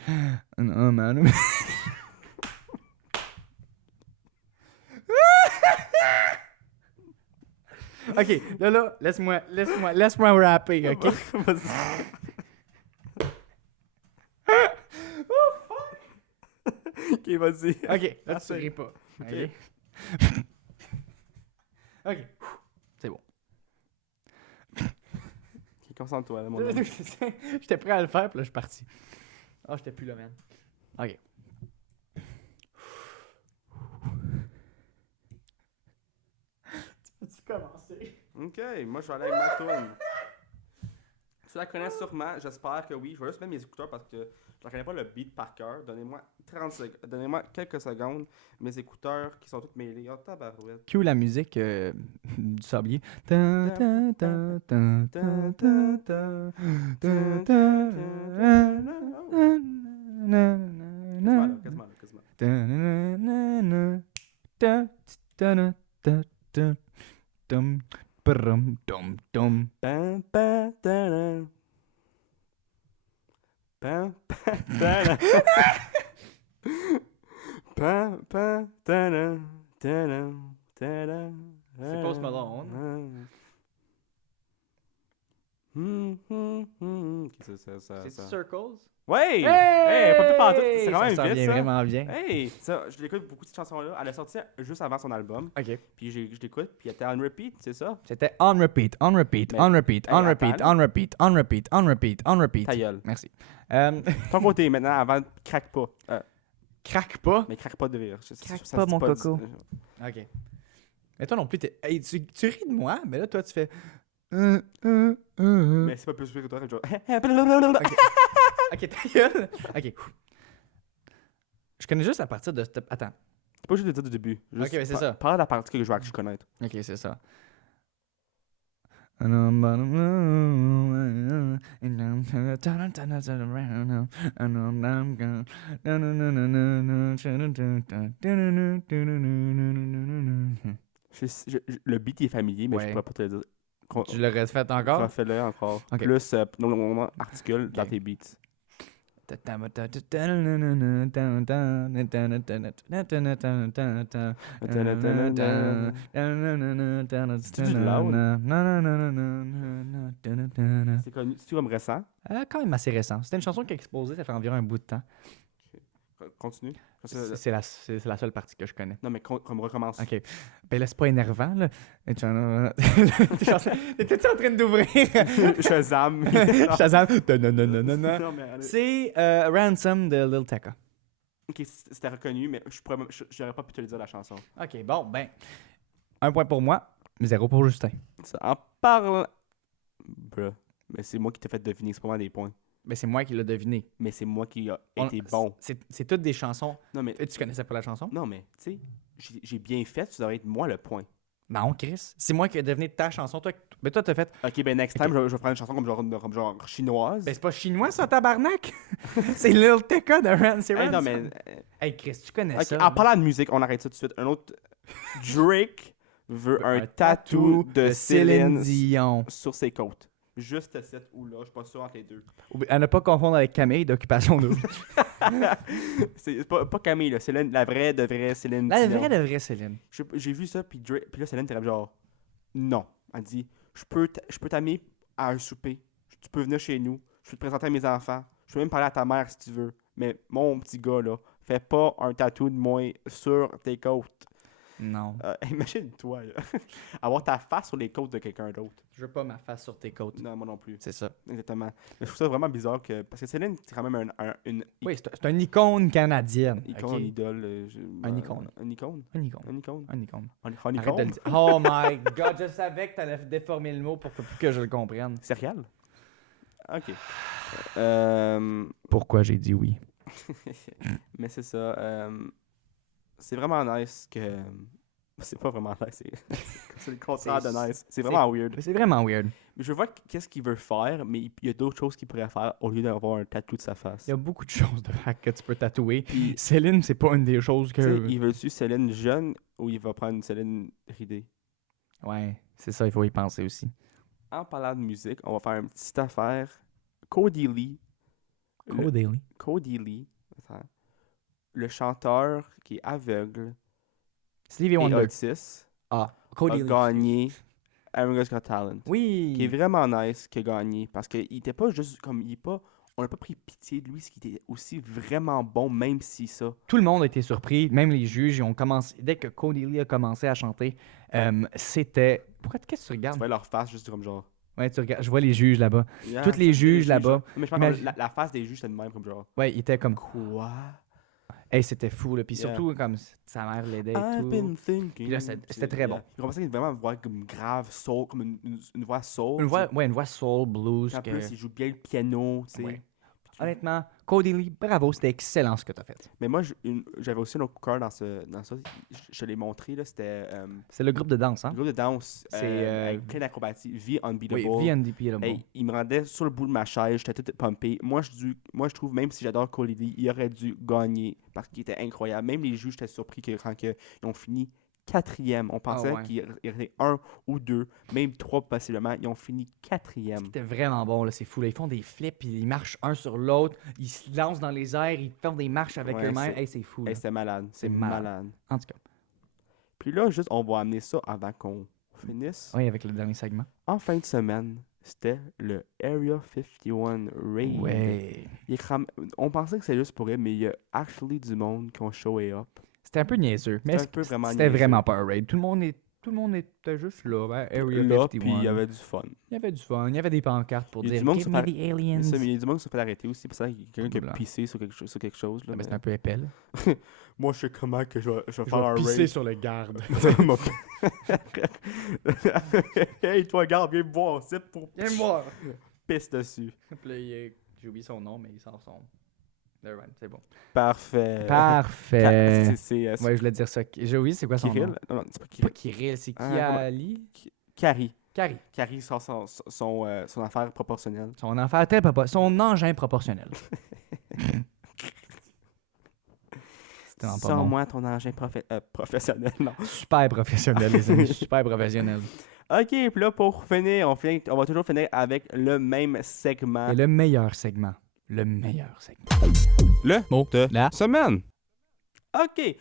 Ok, là, laisse-moi rapper, ok? Ok, vas-y. Ok, là, tu ris pas. Ok. Ok. C'est bon. Ok, concentre-toi, là, mon homme. J'étais prêt à le faire, puis là, je suis parti. Ah, j'étais plus là, man. Ok. Tu peux commencer? Ok, moi je vais aller avec ma tourne. Tu la connais sûrement, j'espère que oui. Je vais juste mettre mes écouteurs parce que je ne connais pas le beat par cœur. Donnez-moi quelques secondes. Mes écouteurs qui sont toutes mêlés. Oh, tabarouette. Cue la musique du sablier. Quasiment là. Pam, pam, tadam. Pam, pam, tadam. Pam, pam, tadam, tadam, tadam. C'est Post Malone. Ok, ça. Circles? Ouais! Hey! Pas plus partout. C'est quand Ça même s'en vite, vient ça. vraiment bien. Hey! Ça, je l'écoute beaucoup de cette chanson-là. Elle a sorti juste avant son album. Ok. Puis je l'écoute, puis elle était on repeat, c'est ça? C'était on repeat, on repeat, Mais- on repeat, Hey, on repeat, attends. on repeat, on repeat, on repeat, on repeat. Ta gueule. Merci. Ton côté maintenant, avant, craque pas. Craque pas. Mais craque pas de rire. Craque Ça pas, se dit mon du- coco. Ok. Mais toi non plus, hey, tu ris de moi, mais là, toi, tu fais. Mais c'est pas plus que toi, comme genre. Ok, ta gueule. Ok. Je connais juste à partir de. Attends. C'est pas juste de dire du début. Juste Ok, mais c'est ça. Parle de la partie que je vais connaître. Ok, c'est ça. Le beat il est familier, mais Ouais. je pourrais pas te le dire. Tu l'aurais fait encore? Refais-le encore. Ok. Plus, non, articule dans Ok. tes beats. C'est du loud? C'est comme récent. Quand même assez récent. C'était une chanson qui a explosé, ça fait environ un bout de temps. Continue. C'est la seule partie que je connais. Non, mais comme recommence. Ok. Ben là, c'est pas énervant, là. T'étais en train d'ouvrir Shazam. Shazam. Non. Non, mais allez. C'est Ransom de Lil Tecca. Ok, c'était reconnu, mais j'aurais pas pu te le dire la chanson. Ok, bon, ben. 1 point pour moi, 0 pour Justin. En parlant. Bruh. Mais c'est moi qui t'ai fait deviner, c'est pas moi des points. Ben, c'est moi qui l'ai deviné. Mais c'est moi qui a été bon. C'est toutes des chansons. Non, mais Tu connaissais pas la chanson? non, mais tu sais, j'ai bien fait, ça devrait être moi le point. Non, Chris. C'est moi qui ai devenu ta chanson. Mais toi, t'as fait. Ok, ben next time, je vais prendre une chanson comme genre chinoise. Ben, c'est pas chinois, ça, tabarnak! C'est Lil Tecca de Ransom. Hey, non, mais. Hey, Chris, tu connais Ok, ça? en parlant de musique, on arrête ça tout de suite. Un autre. Drake veut un tatou de Céline Dion. sur ses côtes. Juste cette ou là, je suis pas sûr entre les deux. À ne pas confondre avec Camille d'Occupation Double. C'est pas Camille, là. Céline, la vraie de vraie Céline La Dion. vraie de vraie Céline. J'ai vu ça, puis là, Céline était genre, non. Elle dit, je peux t'amener à un souper. Tu peux venir chez nous. Je peux te présenter à mes enfants. Je peux même parler à ta mère si tu veux. Mais mon petit gars, là, fais pas un tatou de moi sur tes côtes. Non. Imagine-toi, là, avoir ta face sur les côtes de quelqu'un d'autre. Je veux pas ma face sur tes côtes. Non, moi non plus. C'est ça. Exactement. Mais je trouve ça vraiment bizarre parce que Céline, c'est quand même une Oui, c'est une icône canadienne. icône, ok? idole. Un icône. Un icône? Un icône. Un icône? Un icône. Un Arrête de le dire. Oh my god, je savais que t'allais déformer le mot pour que je le comprenne. Céréales? Ok. Pourquoi j'ai dit oui? Mais c'est ça. C'est vraiment nice que. C'est pas vraiment nice. C'est le contraire de nice. C'est vraiment weird. C'est vraiment weird. Mais je vois qu'est-ce qu'il veut faire, mais il y a d'autres choses qu'il pourrait faire au lieu d'avoir un tatou de sa face. Il y a beaucoup de choses de fait que tu peux tatouer. Puis Céline, c'est pas une des choses Tu sais, que. il veut-tu Céline jeune ou il va prendre une Céline ridée? Ouais, c'est ça, il faut y penser aussi. En parlant de musique, on va faire une petite affaire. Cody Lee. Cody Lee. Attends. Le chanteur qui est aveugle Stevie et Wonder. autiste Ah, a Cody Lee. gagné America's Got Talent. Oui. Qui est vraiment nice qu'il a gagné parce qu'il était pas juste comme on n'a pas pris pitié de lui, ce qui était aussi vraiment bon, même si ça. Tout le monde a été surpris, même les juges, ils ont commencé. Dès que Cody Lee a commencé à chanter, c'était. Qu'est-ce que tu Tu regardes? vois leur face juste comme genre. Ouais, tu regardes. Je vois les juges là-bas. Yeah, Tous les juges là-bas. genre. Mais je pense Imagine- que la face des juges c'était de même comme genre. Ouais, ils étaient comme. Quoi? Hey, c'était fou, là. Puis Yeah. surtout, comme sa mère l'aidait et I've tout. been thinking. Puis là, c'était très bon. Il commençait avec vraiment une voix comme grave, soul, comme une voix soul. Une voix, tu sais. ouais, une voix soul, blues. Puis en que- plus, il joue bien le piano, tu sais. Ouais. Honnêtement, Cody Lee, bravo, c'était excellent ce que t'as fait. Mais moi, j'avais aussi un autre coup de cœur dans ça. Je te l'ai montré, là. C'était C'est le groupe de danse, un hein? groupe de danse C'est, avec plein d'acrobaties. Vie Unbeatable. Oui, VNDP, là, bon. Hey, il me rendait sur le bout de ma chaise, j'étais tout pumpé. Moi, je trouve, même si j'adore Cody Lee, il aurait dû gagner parce qu'il était incroyable. Même les juges étaient surpris quand ils ont fini 4e. On pensait ouais. qu'il y aurait 1 ou 2, même 3 possiblement. Ils ont fini 4e. C'était vraiment bon, là, c'est fou. Là. Ils font des flips, puis ils marchent un sur l'autre, ils se lancent dans les airs, ils font des marches avec Ouais, eux-mêmes. c'est- Hey, c'est fou. Là. Hey, c'était malade. C'est malade. malade. En tout cas, Puis là, juste, on va amener ça avant qu'on finisse. oui, avec le dernier segment. En fin de semaine, c'était le Area 51 Raid. Ouais. On pensait que c'était juste pour elle, mais il y a actually du monde qui ont showé up. C'était un peu niaiseux, mais un peu vraiment c'était niaiseux. vraiment pas un raid. Tout le monde était juste là, hein, Area Là, 51. puis il y avait du fun. Il y avait du fun, il y avait des pancartes pour Il y a dire du monde Give qui me se the aliens. Ça, mais il y a du monde qui se fait arrêter aussi, parce qu'il y a quelqu'un qui a Blanc. pissé sur quelque chose. Là, Ah, ben, mais- c'est un peu épais, là. Moi, je sais comment que je vais Je faire un vais pisser raid. sur le garde. Hey, toi, garde, viens me voir, c'est pour Viens me voir. pisse dessus. Puis là, j'ai oublié son nom, mais il sort son. Nevermind, c'est bon. Parfait. Parfait. C'est Ouais, je voulais dire ça. J'ai oublié c'est quoi son Kirill? nom. Non, c'est pas Pas Kirill. Kirill, c'est Ah, Kiali. Carrie. Carrie. Carrie sort son affaire proportionnelle. Son affaire très son engin proportionnel. C'était vraiment pas bon. Sors-moi ton engin professionnel. Non. Super professionnel, les amis. Super professionnel. Ok, puis là, pour finir, on va toujours finir avec le même segment. Et le meilleur segment. Le meilleur segment. Le Mot de la semaine. Ok,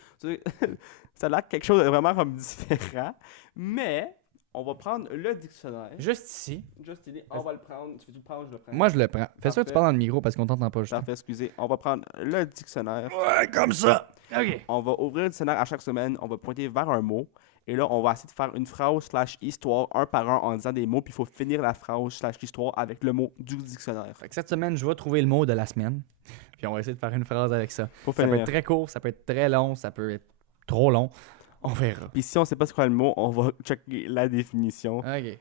ça a l'air quelque chose de vraiment comme différent, mais on va prendre le dictionnaire. Juste ici. Juste idée, on va le prendre. Tu veux le prendre, je le prends. Moi, je le prends. Fais ça, Parfait. tu parles dans le micro parce qu'on t'entend pas. Juste. Parfait, excusez. On va prendre le dictionnaire. Ouais, comme ça. OK. On va ouvrir le dictionnaire à chaque semaine. On va pointer vers un mot. Et là, on va essayer de faire une phrase / histoire un par un en disant des mots. Puis il faut finir la phrase / histoire avec le mot du dictionnaire. Fait que cette semaine, je vais trouver le mot de la semaine. Puis on va essayer de faire une phrase avec ça. Pour Ça peut finir. être très court, ça peut être très long, ça peut être trop long. On verra. Puis si on sait pas c'est quoi le mot, on va checker la définition. OK.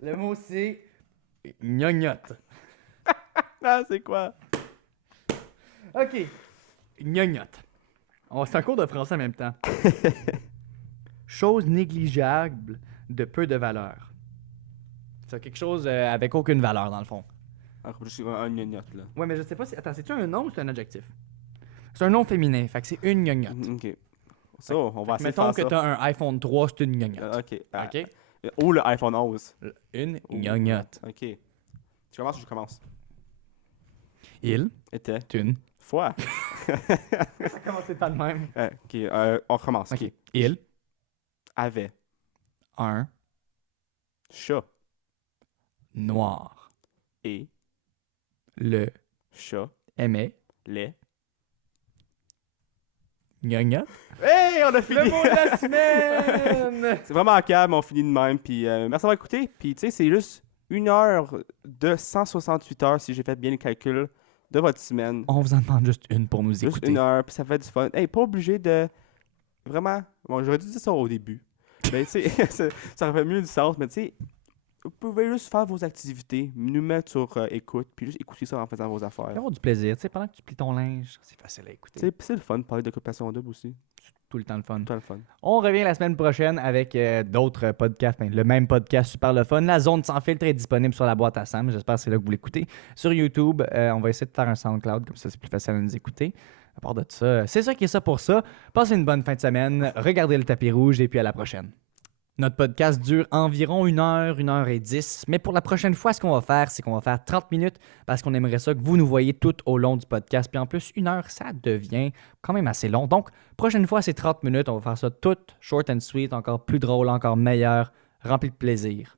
Le mot, c'est gnognotte. Ah, c'est quoi? OK. Gnognotte. C'est un cours de français en même temps. Chose négligeable de peu de valeur. C'est quelque chose avec aucune valeur, dans le fond. Alors, je suis un gnognotte, là. Ouais, mais je sais pas si... Attends, c'est-tu un nom ou c'est un adjectif? C'est un nom féminin, fait que c'est une gnognotte. OK. Ça, on va essayer de Mettons faire que ça. t'as un iPhone 3, c'est une gnognotte. OK. OK? Ou le iPhone 11. Une gnognotte. OK. Tu commences ou je commence? Il Était. une... Fois. Ça commence pas de même. OK. On recommence. OK. Il Avait. un Chat. noir. Et. Le Chat. aimait Les. gnognotte. Hey, on a fini! Le mot de la semaine! C'est vraiment calme, on finit de même. Puis merci d'avoir écouté. Puis tu sais, c'est juste 1 heure de 168 heures, si j'ai fait bien le calcul, de votre semaine. On vous en demande juste une pour nous Juste écouter. 1 heure, puis ça fait du fun. Hey, pas obligé de. Vraiment. Bon, j'aurais dû dire ça au début. Mais tu sais, ça aurait fait mieux du sens. Mais tu sais, vous pouvez juste faire vos activités, nous mettre sur écoute, puis juste écouter ça en faisant vos affaires. Avoir du plaisir. Tu sais, pendant que tu plies ton linge, c'est facile à écouter. C'est le fun de parler d'occupation double aussi. Tout le temps le fun. Tout le fun. On revient la semaine prochaine avec d'autres podcasts. Le même podcast super le fun. La zone sans filtre est disponible sur la boîte à Sam. J'espère que c'est là que vous l'écoutez. Sur YouTube, on va essayer de faire un SoundCloud, comme ça c'est plus facile à nous écouter. À part de ça, c'est ça qui est ça pour ça. Passez une bonne fin de semaine. Regardez le tapis rouge et puis à la prochaine. Notre podcast dure environ 1 heure, 1 heure et 10. Mais pour la prochaine fois, ce qu'on va faire, c'est qu'on va faire 30 minutes parce qu'on aimerait ça que vous nous voyez tout au long du podcast. Puis en plus, 1 heure, ça devient quand même assez long. Donc, prochaine fois, c'est 30 minutes. On va faire ça tout short and sweet, encore plus drôle, encore meilleur, rempli de plaisir.